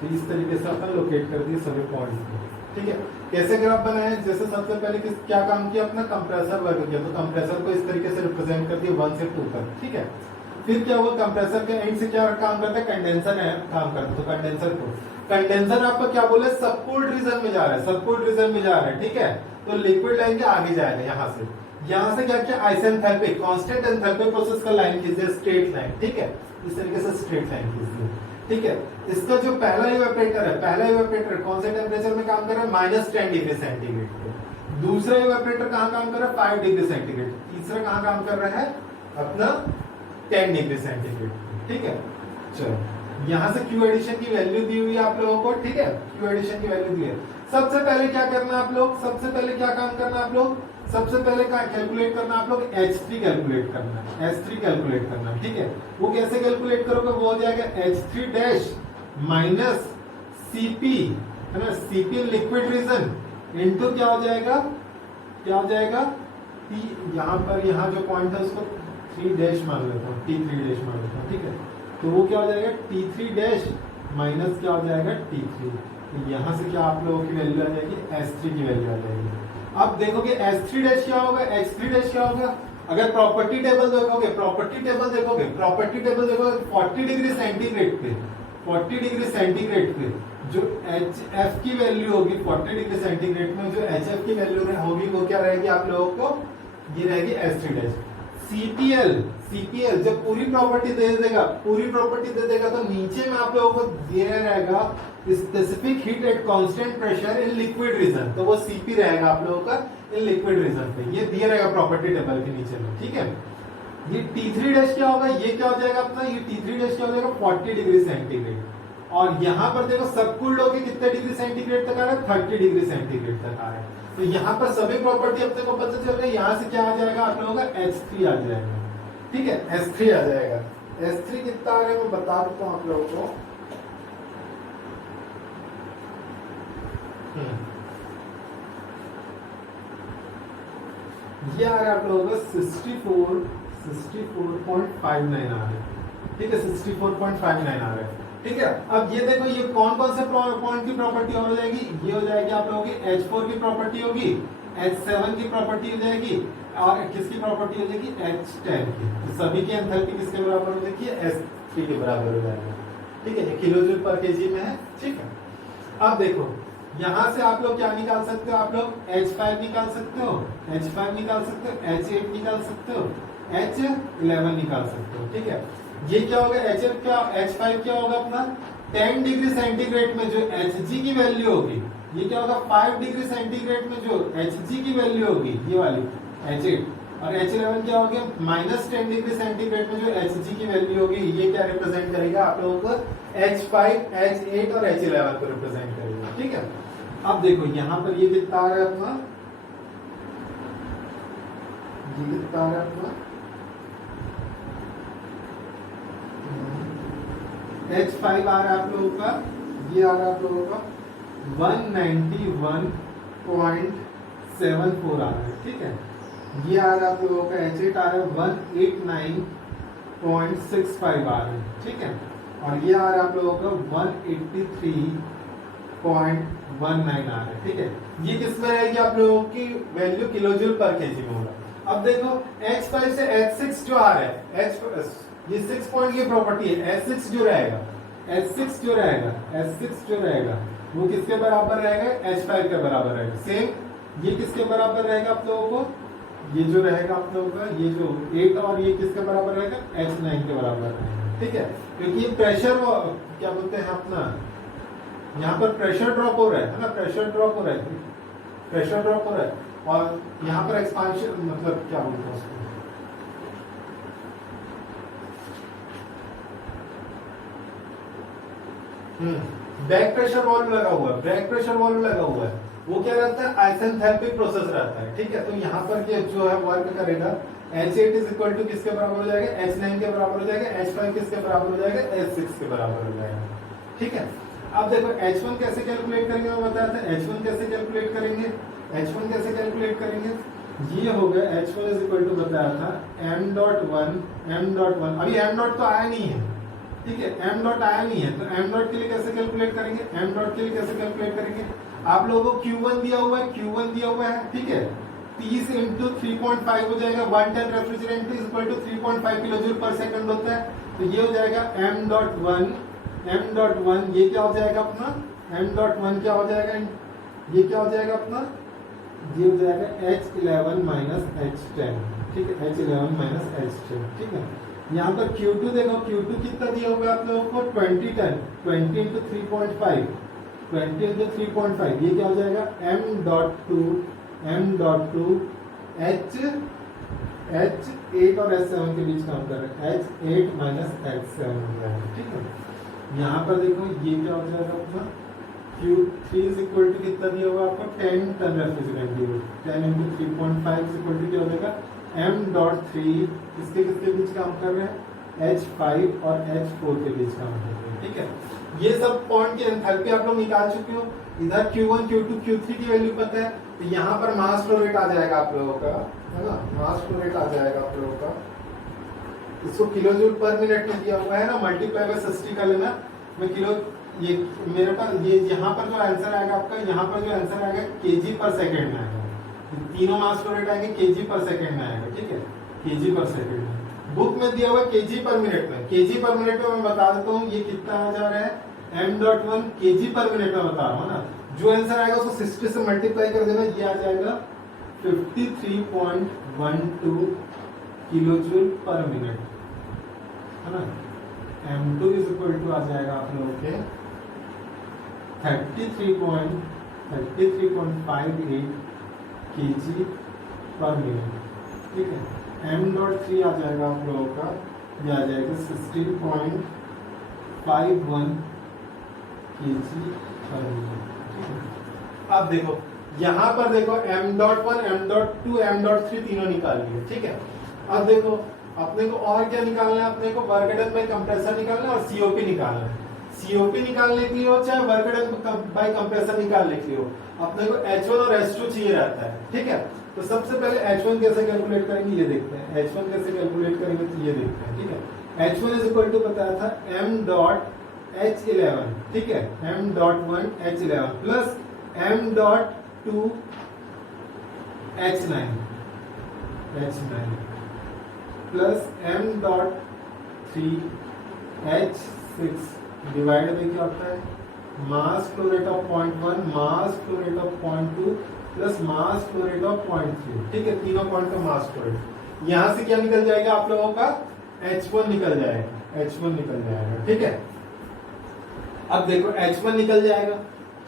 तो इस तरीके से अपन लोकेट कर दिए सभी पॉइंट्स को। ठीक है, कैसे ग्राफ बनाए, जैसे सबसे पहले क्या काम किया, अपना कंप्रेसर वर्क किया, तो कंप्रेसर को इस तरीके से रिप्रेजेंट कर दिया 1 से 2 तक। ठीक है, फिर क्या हुआ, कंप्रेसर के एंड से क्या काम करता है, कंडेंसर काम करता है, तो कंडेंसर आपका क्या बोले, सबकूल्ड रीजन में जा रहा है, सबकूल्ड रीजन में जा रहा है। ठीक है, तो लिक्विड लाइन के आगे जाएगा, यहाँ से क्या किया, आइसेंथैल्पिक कांस्टेंट एंथैल्पी प्रोसेस का लाइन खींच दिया, स्ट्रेट लाइन। ठीक है, इस तरीके से स्ट्रेट लाइन खींच दिया। ठीक है, इसका जो पहला इवेपोरेटर कौन से टेम्परेचर में काम कर रहा है, -10 डिग्री सेंटीग्रेड पे। दूसरा इवेपोरेटर कहाँ काम कर रहा है, 5 डिग्री सेंटीग्रेड। तीसरा कहाँ काम कर रहा है, अपना 10 डिग्री सेंटीग्रेड। ठीक है, चलो यहाँ से क्यू एडिशन की वैल्यू दी हुई है आप लोगों को। ठीक है, क्यू एडिशन की वैल्यू दी है। सबसे पहले क्या करना है आप लोग, सबसे पहले क्या काम करना है आप लोग, सबसे पहले क्या कैलकुलेट करना आप लोग, H3 कैलकुलेट करना है, H3 कैलकुलेट करना है। ठीक है, वो कैसे कैलकुलेट करोगे, वो हो जाएगा H3 डैश माइनस Cp, है ना, Cp लिक्विड रीजन इनटू क्या हो जाएगा, T, यहाँ पर यहाँ जो पॉइंट है उसको 3 डैश मान लेता हूँ, T3 डैश मान लेता हूँ। ठीक है, तो वो क्या हो जाएगा T3 डैश माइनस क्या हो जाएगा T3, तो यहाँ से क्या आप लोगों की वैल्यू आ जाएगी, S3 की वैल्यू आ जाएगी। अब देखोगे S3 डैश क्या होगा, H3 डैश क्या होगा, अगर प्रॉपर्टी टेबल देखोगे 40 डिग्री सेंटीग्रेड पे, 40 डिग्री सेंटीग्रेड पे जो HF की वैल्यू होगी, 40 डिग्री सेंटीग्रेड में जो HF की वैल्यू होगी वो क्या रहेगी आप लोगों को, ये रहेगी S3 डैश। CPL जब पूरी प्रॉपर्टी दे देगा तो नीचे में आप लोगों को दिया रहेगा specific heat at constant pressure in liquid region, तो वो Cp रहेगा आप लोगों का इन लिक्विड रीजन पे, ये दिया रहेगा प्रॉपर्टी टेबल के नीचे में। ठीक है, ये T3 डैश क्या होगा, ये क्या हो जाएगा अपना, ये T3 डैश क्या हो जाएगा 40 डिग्री सेंटीग्रेड, और यहाँ पर देखो सबकूल्ड होके कितने डिग्री सेंटीग्रेड तक आ रहा है, 30 डिग्री सेंटीग्रेड तक आ रहा है। तो यहाँ पर सभी प्रॉपर्टी अपने को पता चल रहा है, यहाँ से क्या आ जाएगा आप लोगों का H3 आ जाएगा। ठीक है, S3 आ जाएगा। S3 कितना आ रहा है मैं बता देता हूँ आप लोगों को। ये आ रहा है आप लोगों का 64.59 आ रहा है। ठीक है, 64.59 आ रहा है। ठीक है, अब ये देखो ये कौन कौन से पॉइंट की प्रॉपर्टी और हो जाएगी, ये हो जाएगी आप लोगों की H4 की प्रॉपर्टी होगी, H7 की प्रॉपर्टी हो जाएगी, और किसकी प्रॉपर्टी हो जाएगी, H10 की। तो सभी की एंथैल्पी किसके बराबर हो जाएगी, S3 के बराबर हो जाएगा। ठीक है, ये किलोजूल पर केजी में है। ठीक है, अब देखो यहाँ से आप लोग क्या निकाल सकते हो, आप लोग H5 निकाल सकते हो, H5 निकाल सकते हो, H8 निकाल सकते हो, H11 निकाल सकते हो। ठीक है, ये क्या होगा, H5 क्या होगा अपना 10 डिग्री सेंटीग्रेड में जो Hg की वैल्यू होगी, ये क्या होगा 5 डिग्री सेंटीग्रेड में जो Hg की वैल्यू होगी, ये वाली H8, और H11 क्या होगी -10 डिग्री सेंटीग्रेड में जो Hg की वैल्यू होगी, ये क्या रिप्रेजेंट करेगा आप लोगों को, H5, H8 और H11 को रिप्रेजेंट करेगा। ठीक है, अब देखो यहाँ पर ये कितना आ रहा है अपना, ये कितना आ रहा है अपना H5 आ रहा है आप लोगों का, ये आ रहा है आप लोगों का 191.74 आ रहा है। ठीक है, ये आ रहा है आप लोगों का H8 आ रहा है 189.65 आ रहा है। ठीक है, और ये आ रहा है आप लोगों का 183.19 आ रहा है। ठीक है, ये किसमें रहेगी आप लोगों की वैल्यू, किलोजूल पर केजी में होगा। अब देखो H5 से H6 जो आ रहा है, ये 6 पॉइंट की प्रॉपर्टी है, S6 जो रहेगा वो किसके बराबर रहेगा, H5 के बराबर रहेगा। सेम ये किसके बराबर रहेगा आप लोगों को, ये जो रहेगा आप लोगों का ये जो 8, और ये किसके बराबर रहेगा, H9 के बराबर रहेगा। ठीक है, क्योंकि ये प्रेशर क्या बोलते हैं अपना, यहाँ पर प्रेशर ड्रॉप हो रहा है ना, प्रेशर ड्रॉप हो रहा है, और यहाँ पर एक्सपांशन मतलब क्या बोलते हैं उसको, बैक प्रेशर वाल्व लगा हुआ है, बैक प्रेशर वाल्व लगा हुआ है, वो क्या रहता है, आइसेंथैल्पिक प्रोसेस रहता है, ठीक है। तो यहाँ पर ये जो है वर्क करेगा, H8 इज इक्वल टू किसके बराबर हो जाएगा, H9 के बराबर हो जाएगा, H5 किसके बराबर हो जाएगा, H6 के बराबर हो जाएगा, ठीक है। अब देखो H1 कैसे कैलकुलेट करेंगे, मैं बताया था H1 कैसे कैलकुलेट करेंगे, H1 कैसे कैलकुलेट करेंगे, ये हो गया H1 इज इक्वल टू बताया था m.1, अभी m.1 तो आया नहीं है, ठीक है, m.1 आया नहीं है, तो m.1 के लिए कैसे कैलकुलेट करेंगे, m.1 के लिए कैसे कैलकुलेट करेंगे, आप लोगों को Q1 दिया हुआ है, Q1 दिया हुआ है, ठीक है, 30 इंटू 3.5 हो जाएगा, 1 ton refrigerant is equal to 3.5 kilo joule पर सेकंड होता है, तो ये हो जाएगा m.1, ये क्या हो जाएगा अपना, m.1 क्या हो जाएगा, ये क्या हो जाएगा अपना, ये हो जाएगा H11 माइनस H10, ठीक है, H11 माइनस H10, ठीक है। यहाँ पर Q2 देखो, Q2 कितना दिया हुआ है आप लोगों को, 20 टन, 20 इंटू 3.5, 20 इंटू 3.5, ये क्या हो जाएगा m.2 H8 और H7 के बीच काम कर रहे हैं, H8 माइनस H7 हो जाएगा, ठीक है। यहाँ पर देखो ये क्या हो जाएगा अपना Q3 इज इक्वल टू कितना दिया हुआ आपको, 10 टन रेफ्रिजरेंट दिया हुआ, 10 इंटू 3.5 इज इक्वल टू क्या हो जाएगा m.3, किसके किसके बीच काम कर रहे हैं, H5 और H4 के बीच काम कर रहे हैं, ठीक है। ये सब पॉइंट की एंथैल्पी आप लोग निकाल चुके हो, इधर Q1 Q2 Q3 की वैल्यू पता है, तो यहाँ पर मास फ्लो रेट आ जाएगा आप लोगों का, है ना, मास फ्लो रेट आ जाएगा आप लोगों का, इसको किलो जूल पर मिनट में दिया हुआ है ना, मल्टीप्लाई बाय 60 कर लेना, मैं किलो, ये मेरे पास ये यहाँ पर जो आंसर आएगा आपका, यहाँ पर जो आंसर आएगा केजी पर सेकंड में आएगा, तीनों मास फ्लो रेट आएंगे केजी पर सेकंड में आएगा, ठीक है, केजी पर सेकंड में। बुक में दिया हुआ केजी पर मिनट में, केजी पर मिनट में मैं बता देता हूँ ये कितना आ जा रहा है, m.1 केजी पर मिनट में बता रहा हूँ ना, जो आंसर आएगा उसको 60 से मल्टीप्लाई कर देना, ये आ जाएगा 53.12 किलो जूल पर मिनट, है ना। m2 इज इक्वल टू आ जाएगा आप लोगों के 33.58 kg पर मिनट, ठीक है। m.3 आ जाएगा आप लोगों का, ये आ जाएगा 16.51 kg पर मिनट, ठीक है। अब देखो यहाँ पर देखो m.1, m.2, m.3 तीनों निकाल लिए, ठीक है। अब देखो अपने को और क्या निकालना है, अपने को वर्क डन बाय कंप्रेसर निकालना है और सीओपी निकालना है। सीओपी निकालने के लिए हो चाहे वर्क डन बाय कंप्रेसर निकालने के लिए हो, अपने को H1 और H2 चाहिए रहता है, ठीक है। तो सबसे पहले H1 कैसे कैलकुलेट करेंगे ये देखते हैं, H1 कैसे कैलकुलेट करेंगे तो ये देखते हैं, ठीक है। H1 इज इक्वल टू बताया था m.H11, ठीक है, m.1 H11 plus m.2 H9 plus m.3 H6 divide by क्या होता है, मास flow rate of 0.1, mass flow rate of 0.2 plus mass flow rate of 0.3, ठीक है, तीनों पॉइंट का मास फ्लो रेट। यहां से क्या निकल जाएगा आप लोगों का, H1 निकल जाएगा, H1 निकल जाएगा, ठीक है। अब देखो H1 निकल जाएगा,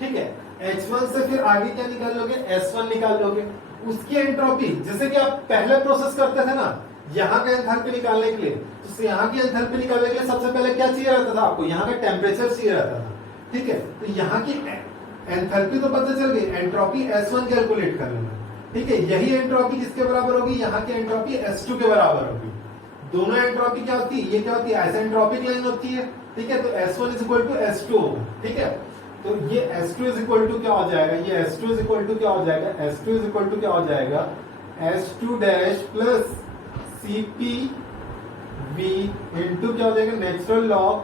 ठीक है, H1 से फिर आगे क्या निकाल लोगे, S1 निकाल लोगे, उसकी एंट्रोपी जैसे कि आप पहले प्रोसेस करते थे ना, यहाँ का एंथैल्पी निकालने के लिए, तो यहाँ की एंथैल्पी निकालने के लिए सबसे पहले क्या चाहिए रहता था आपको, यहाँ का टेम्परेचर चाहिए रहता था, ठीक है। तो यहाँ की एंथैल्पी तो पता चल गई, एंट्रोपी S1 कैलकुलेट कर लेना, ठीक है। यही एंट्रोपी किसके बराबर होगी, यहाँ की एंट्रोपी S2 के बराबर होगी। दोनों एंट्रोपी क्या होती है, ये क्या होती है, आइसेंट्रोपिक लाइन होती है, ठीक है। तो S1 is equal to S2 होगा, ठीक है। तो ये S2 इज इक्वल टू क्या हो जाएगा, ये S2 इज इक्वल टू क्या हो जाएगा, S2 इज इक्वल टू क्या हो जाएगा, S2 dash plus CPV into क्या हो जाएगा, natural log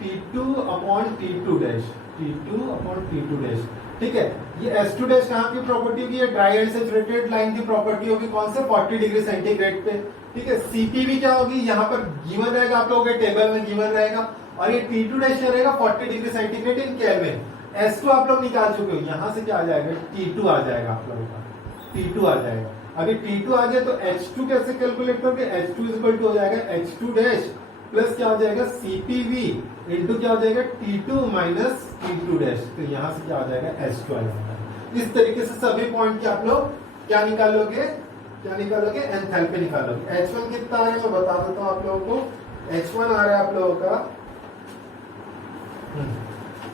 T2 upon T2 dash, T2 upon T2 dash, ठीक है। ये S2 डैश कहाँ की प्रॉपर्टी होगी, ड्राई एंड सैचुरेटेड लाइन की प्रॉपर्टी होगी, कौन से 40 डिग्री सेंटीग्रेड पे, ठीक है। CPV क्या होगी, यहाँ पर गिवन रहेगा आप लोगों के टेबल में गिवन रहेगा, और ये T2 डैश रहेगा 40 degree centigrade in kelvin. S2 आप लोग निकाल चुके हो, यहाँ से क्या आ जाएगा, T2 आ जाएगा आप लोगों का, T2 आ जाएगा। अभी T2 आ गया तो H2 कैसे कैलकुलेट करोगे, H2 इज इक्वल टू हो जाएगा H2 डैश प्लस क्या हो जाएगा CPV इनटू क्या हो जाएगा T2 माइनस T2 डैश, तो यहाँ से क्या हो जाएगा H2 आ जाएगा। इस तरीके से सभी पॉइंट के आप लोग क्या निकालोगे, एंथैल्पी निकालोगे। H1 कितना आ रहा है मैं बता देता हूँ आप लोगों को, H1 आ रहा है आप लोगों का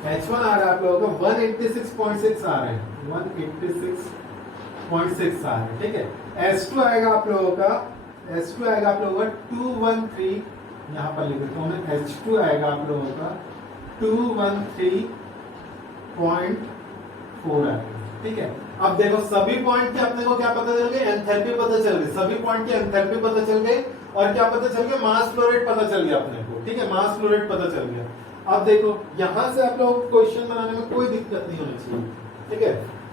H1 आ रहा है आप लोगों का 186.6 आ रहे हैं, 186.6 आ रहे हैं, ठीक है। S2 आएगा आप लोगों का, S2 आएगा आप लोगों का 213, यहाँ पर लिख देता हूँ मैं, H2 आएगा आप लोगों का 213.4 आएगा, ठीक है। अब देखो सभी पॉइंट के अपने को क्या पता चल गए, एंथैल्पी पता चल गई, सभी पॉइंट की एंथैल्पी पता चल गई, और क्या पता चल गया, मास फ्लो रेट पता चल गया अपने को, ठीक है, मास फ्लो रेट पता चल गया। अब देखो यहां से आप लोगों को क्वेश्चन बनाने में कोई दिक्कत नहीं होनी चाहिए, ठीक है।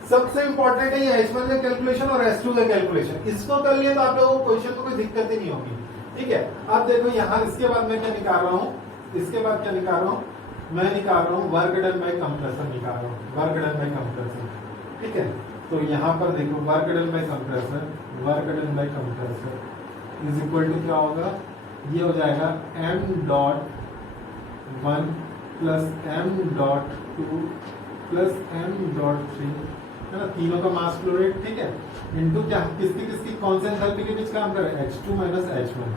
सबसे इंपॉर्टेंट है ये H1 का कैलकुलेशन और S2 का कैलकुलेशन, इसको कर लिया तो आप लोगों को क्वेश्चन में कोई दिक्कत ही नहीं होगी, ठीक है। अब देखो यहाँ इसके बाद मैं क्या निकाल रहा हूँ, इसके बाद क्या निकाल रहा हूँ, मैं निकाल रहा हूँ वर्क डन बाय कंप्रेसर निकाल रहा हूँ, वर्क डन बाय कंप्रेसर, ठीक है। तो यहाँ पर देखो work done by compressor, work done by compressor is equal to क्या होगा, ये हो जाएगा m.1 plus m.2 plus m.3, है ना, तीनों का मास फ्लो रेट, ठीक है, इनटू क्या किसकी किसकी कौन से एंथैल्पी के बीच काम कर रहे हैं, H2 माइनस H1,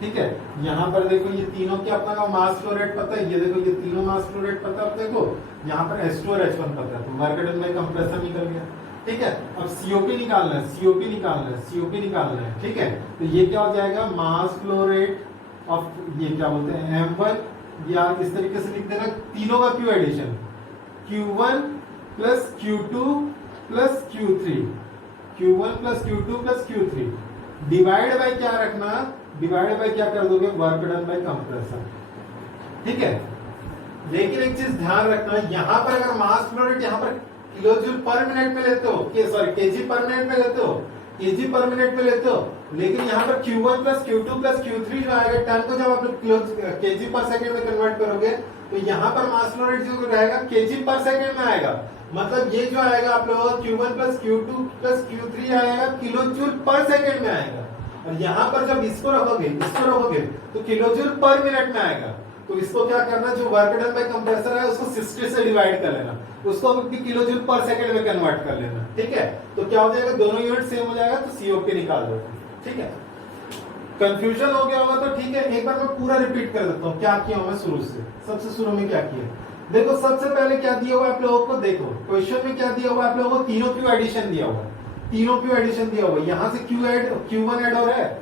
ठीक है। यहाँ पर देखो ये तीनों की अपना का मास फ्लो रेट पता है, ये देखो ये तीनों मास फ्लो रेट पता है अपने को, यहाँ पर H2 और H1 पता है, तो वर्क डन बाय कंप्रेसर निकल गया, ठीक है। अब सीओपी निकालना है, सीओपी निकालना है, सीओपी निकालना है, ठीक है। तो ये क्या हो जाएगा, मास फ्लो रेट ऑफ, ये क्या बोलते हैं M1, या इस तरीके से लिख देना तीनों का Q addition, Q1 plus Q2 plus Q3, Q1 plus Q2 plus Q3 divide by क्या रखना, डिवाइड बाय क्या कर दोगे, वर्क डन बाय कंप्रेसर, ठीक है। लेकिन एक चीज ध्यान रखना, यहां पर अगर मास फ्लो रेट यहाँ पर किलोजूल पर मिनट में लेते हो, सॉरी केजी पर मिनट में लेते हो, केजी पर मिनट में लेते हो, लेकिन यहाँ पर Q1 plus Q2 plus Q3 जो आएगा टन को जब आप केजी पर सेकंड में कन्वर्ट करोगे तो यहाँ पर मास फ्लो रेट जो रहेगा केजी पर सेकंड में आएगा, मतलब ये जो आएगा आप लोगों का Q1 plus Q2 plus Q3 आएगा किलोजूल पर सेकंड में आएगा, और यहाँ पर जब इसको रखोगे तो किलोजूल पर मिनट में आएगा। तो इसको क्या करना, जो वर्क डन बाय कंप्रेसर है उसको 60 से डिवाइड कर लेना, उसको किलोजूल पर सेकंड में कन्वर्ट कर लेना, ठीक है। तो क्या हो जाएगा, दोनों यूनिट सेम हो जाएगा, तो सीओपी निकाल दो, ठीक है। कंफ्यूजन हो गया होगा तो ठीक है, एक बार मैं पूरा रिपीट कर देता हूँ क्या किया मैं शुरू से, सबसे शुरू में क्या किया। देखो सबसे पहले क्या दिया हुआ आप लोगों को, देखो क्वेश्चन में क्या दिया हुआ आप लोगों को, तीनों क्यू एडिशन दिया हुआ, तीनों क्यू एडिशन दिया हुआ, यहाँ से Q1 ऐड हो रहा है,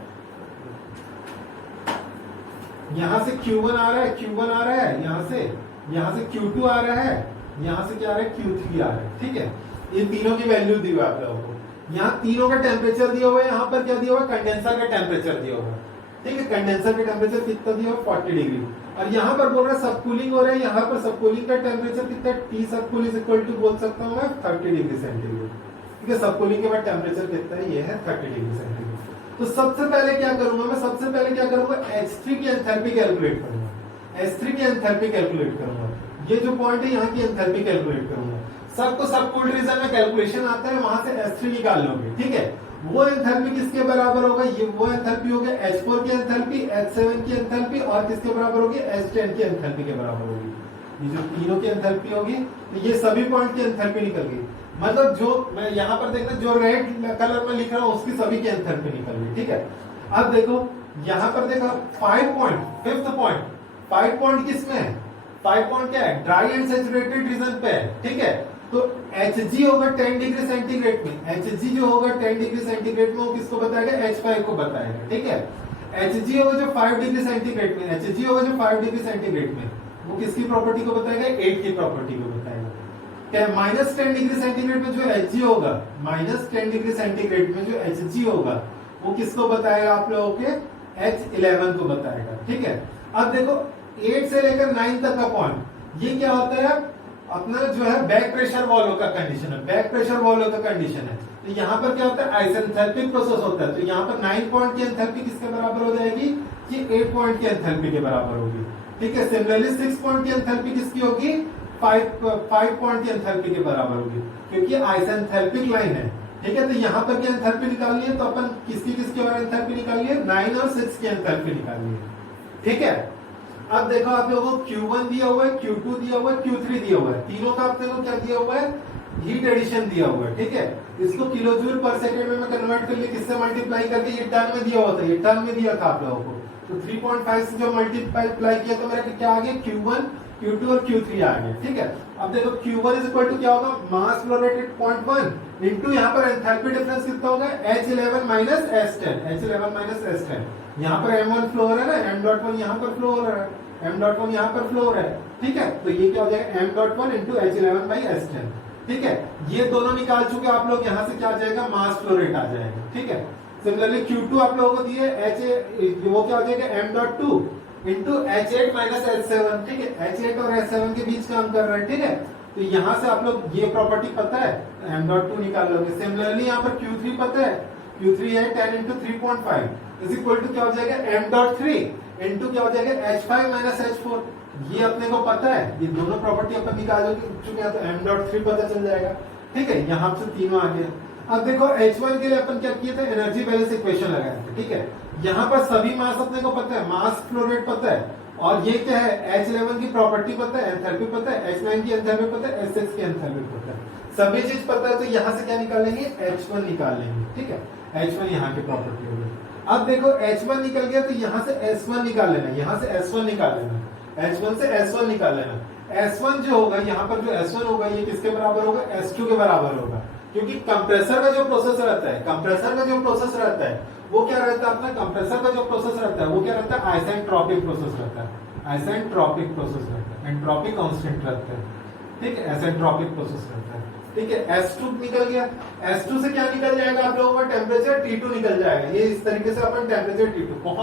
यहाँ से Q1 आ रहा है, Q1 आ रहा है, यहाँ से Q2 आ रहा है, यहाँ से क्या आ रहा है, Q3 आ रहा है, ठीक है। ये तीनों की वैल्यू दी हुई आप लोगों को, यहाँ तीनों का टेम्परेचर दिया हुआ है, यहाँ पर क्या दिया हुआ है, कंडेंसर का टेम्परेचर दिया हुआ है, ठीक है। कंडेंसर का टेम्परेचर कितना दिया हुआ, 40 डिग्री, और यहाँ पर बोल रहा है सब कूलिंग हो रहा है, यहाँ पर सब कूलिंग का टेम्परेचर कितना, T सब कूल इज इक्वल टू बोल सकता हूँ मैं 30 डिग्री सेंटीग्रेड, ठीक है। सब कूलिंग के बाद टेम्परेचर कितना है, ये है 30 डिग्री सेंटीग्रेड। तो सबसे पहले क्या करूंगा मैं, सबसे पहले क्या करूंगा, H3 की एंथैल्पी कैलकुलेट करूंगा, H3 की एंथैल्पी कैलकुलेट करूंगा, ये जो पॉइंट है यहाँ की एंथैल्पी कैलकुलेट करूंगा। सबको सब कूल्ड रीजन में कैलकुलेशन आता है, वहां से H3 निकाल लोगे, ठीक है। वो एंथैल्पी किसके बराबर होगा, ये वो एंथैल्पी होगी H4 की एंथैल्पी, H7 की एंथैल्पी, और किसके बराबर होगी, H10 की एंथैल्पी के बराबर होगी। ये जो तीनों की एंथैल्पी होगी, ये सभी पॉइंट की एंथैल्पी निकल गई, मतलब जो मैं यहाँ पर देखना, जो रेड कलर में लिख रहा हूँ उसकी सभी की एंथैल्पी निकल गई, ठीक है। अब देखो यहाँ पर देखो 5 पॉइंट, फिफ्थ पॉइंट, 5 पॉइंट किसमें है, 5 पॉइंट क्या है, ड्राई एंड सैचुरेटेड रीजन पे है, ठीक है। तो Hg होगा 10 डिग्री सेंटीग्रेड में, Hg जो होगा 10 डिग्री सेंटीग्रेड में वो किसको बताएगा, H5 को बताएगा, ठीक है। Hg होगा जो 5 डिग्री सेंटीग्रेड में, Hg होगा जो 5 डिग्री सेंटीग्रेड में, वो किसकी प्रॉपर्टी को बताएगा, 8 की प्रॉपर्टी को बताएगा। क्या -10 डिग्री सेंटीग्रेड में जो Hg होगा, -10 डिग्री सेंटीग्रेड में जो Hg होगा वो किसको बताएगा, आप लोगों के H11 को बताएगा, ठीक है। अब देखो 8 से लेकर 9 तक का पॉइंट, ये क्या होता है, अपना जो है बैक प्रेशर वॉल्व का कंडीशन है, बैक प्रेशर वॉल्व का कंडीशन है। तो यहाँ पर क्या होता है, आइसेंथैल्पिक प्रोसेस होता है, तो यहाँ पर 9 पॉइंट की एंथैल्पी किसके बराबर हो जाएगी, ये 8 पॉइंट की एंथैल्पी के बराबर होगी, ठीक है। सिमिलरली 6 पॉइंट की एंथैल्पी किसकी होगी, 5 पॉइंट की एंथैल्पी के बराबर होगी, क्योंकि आइसेंथैल्पिक लाइन है, ठीक है। तो यहाँ पर क्या एंथैल्पी निकालनी है, तो अपन किसकी किसकी और एंथैल्पी निकालिए, 9 और 6 की एंथैल्पी निकालिए, ठीक है। अब देखो आप लोगों को Q1 दिया हुआ है, Q2 दिया हुआ है, Q3 दिया हुआ है, तीनों का अपने को क्या दिया हुआ है, हीट एडिशन दिया हुआ है, ठीक है। इसको किलोजूल पर सेकंड में मैं कन्वर्ट कर लिया, किससे मल्टीप्लाई करके, ये टन में दिया हुआ था, ये टन में दिया था आप लोगों को, तो 3.5 से जो मल्टीप्लाई किया तो मेरा क्या आ गया, Q1 Q2 और Q3 आ गया। ठीक है, अब देखो Q1 इज इक्वल टू क्या होगा, mass flow rate at 0.1 into यहाँ पर एंथैल्पी डिफरेंस कितना होगा, H11 minus S10, H11 minus S10। यहाँ पर M1 फ्लो हो रहा है ना, m.1 यहाँ पर फ्लो हो रहा है, m.1 यहाँ पर फ्लो हो रहा है। ठीक है, तो ये क्या हो जाएगा m.1 into H11 by S10। ठीक है, ये दोनों निकाल चुके आप लोग, यहाँ से क्या आ जाएगा, मास फ्लो रेट आ जाएगा। ठीक है, सिमिलरली Q2 आप लोगों को दिए वो क्या हो जाएगा m.2 into H8 minus H7। ठीक है, H8 और H7 के बीच काम कर रहा है। ठीक है, तो यहाँ से आप लोग ये प्रॉपर्टी पता है, m.2 निकाल लोगे। सिमिलरली यहाँ पर Q3 पता है, Q3 है 10 इंटू 3.5 इज इक्वल टू क्या हो जाएगा, m.3 इंटू क्या हो जाएगा, H5 माइनस H4। ये अपने को पता है, ये दोनों प्रॉपर्टी अपन निकाल चुके हैं, तो m.3 पता चल जाएगा। ठीक है, यहाँ से तीनों आ गया। अब देखो H1 के लिए अपन क्या किए थे, एनर्जी बैलेंस इक्वेशन लगाए थे। ठीक है, यहाँ पर सभी मास अपने को पता है, मास फ्लो रेट पता है, और ये क्या है, H11 की प्रॉपर्टी पता है, एंथैल्पी पता है, H9 की एंथैल्पी पता है, H6 की एंथैल्पी पता है, सभी चीज पता है। तो यहाँ से क्या निकालेंगे, H1 निकाल लेंगे। ठीक है, H1 यहाँ की प्रॉपर्टी हो गई। अब देखो H1 निकल गया, तो यहाँ से S1 निकाल लेना, यहाँ से S1 निकाल लेना, H1 से S1 निकाल लेना। S1 जो होगा, यहाँ पर जो S1 होगा, ये किसके बराबर होगा, S2 के बराबर होगा, क्योंकि कंप्रेसर का जो प्रोसेस रहता है, कंप्रेसर का जो प्रोसेस रहता है वो क्या रहता है, अपना कंप्रेसर का जो प्रोसेस रहता है वो क्या रहता है, आइसेंट्रोपिक प्रोसेस रहता है, आइसेंट्रोपिक प्रोसेस रहता है, एंट्रोपी कांस्टेंट रहता है। ठीक है, आइसेंट्रोपिक प्रोसेस रहता है। ठीक है, S2 निकल गया, S2 से क्या निकल जाएगा आप लोगों का, टेम्परेचर T2 निकल जाएगा। ये इस तरीके से अपन टेम्परेचर T2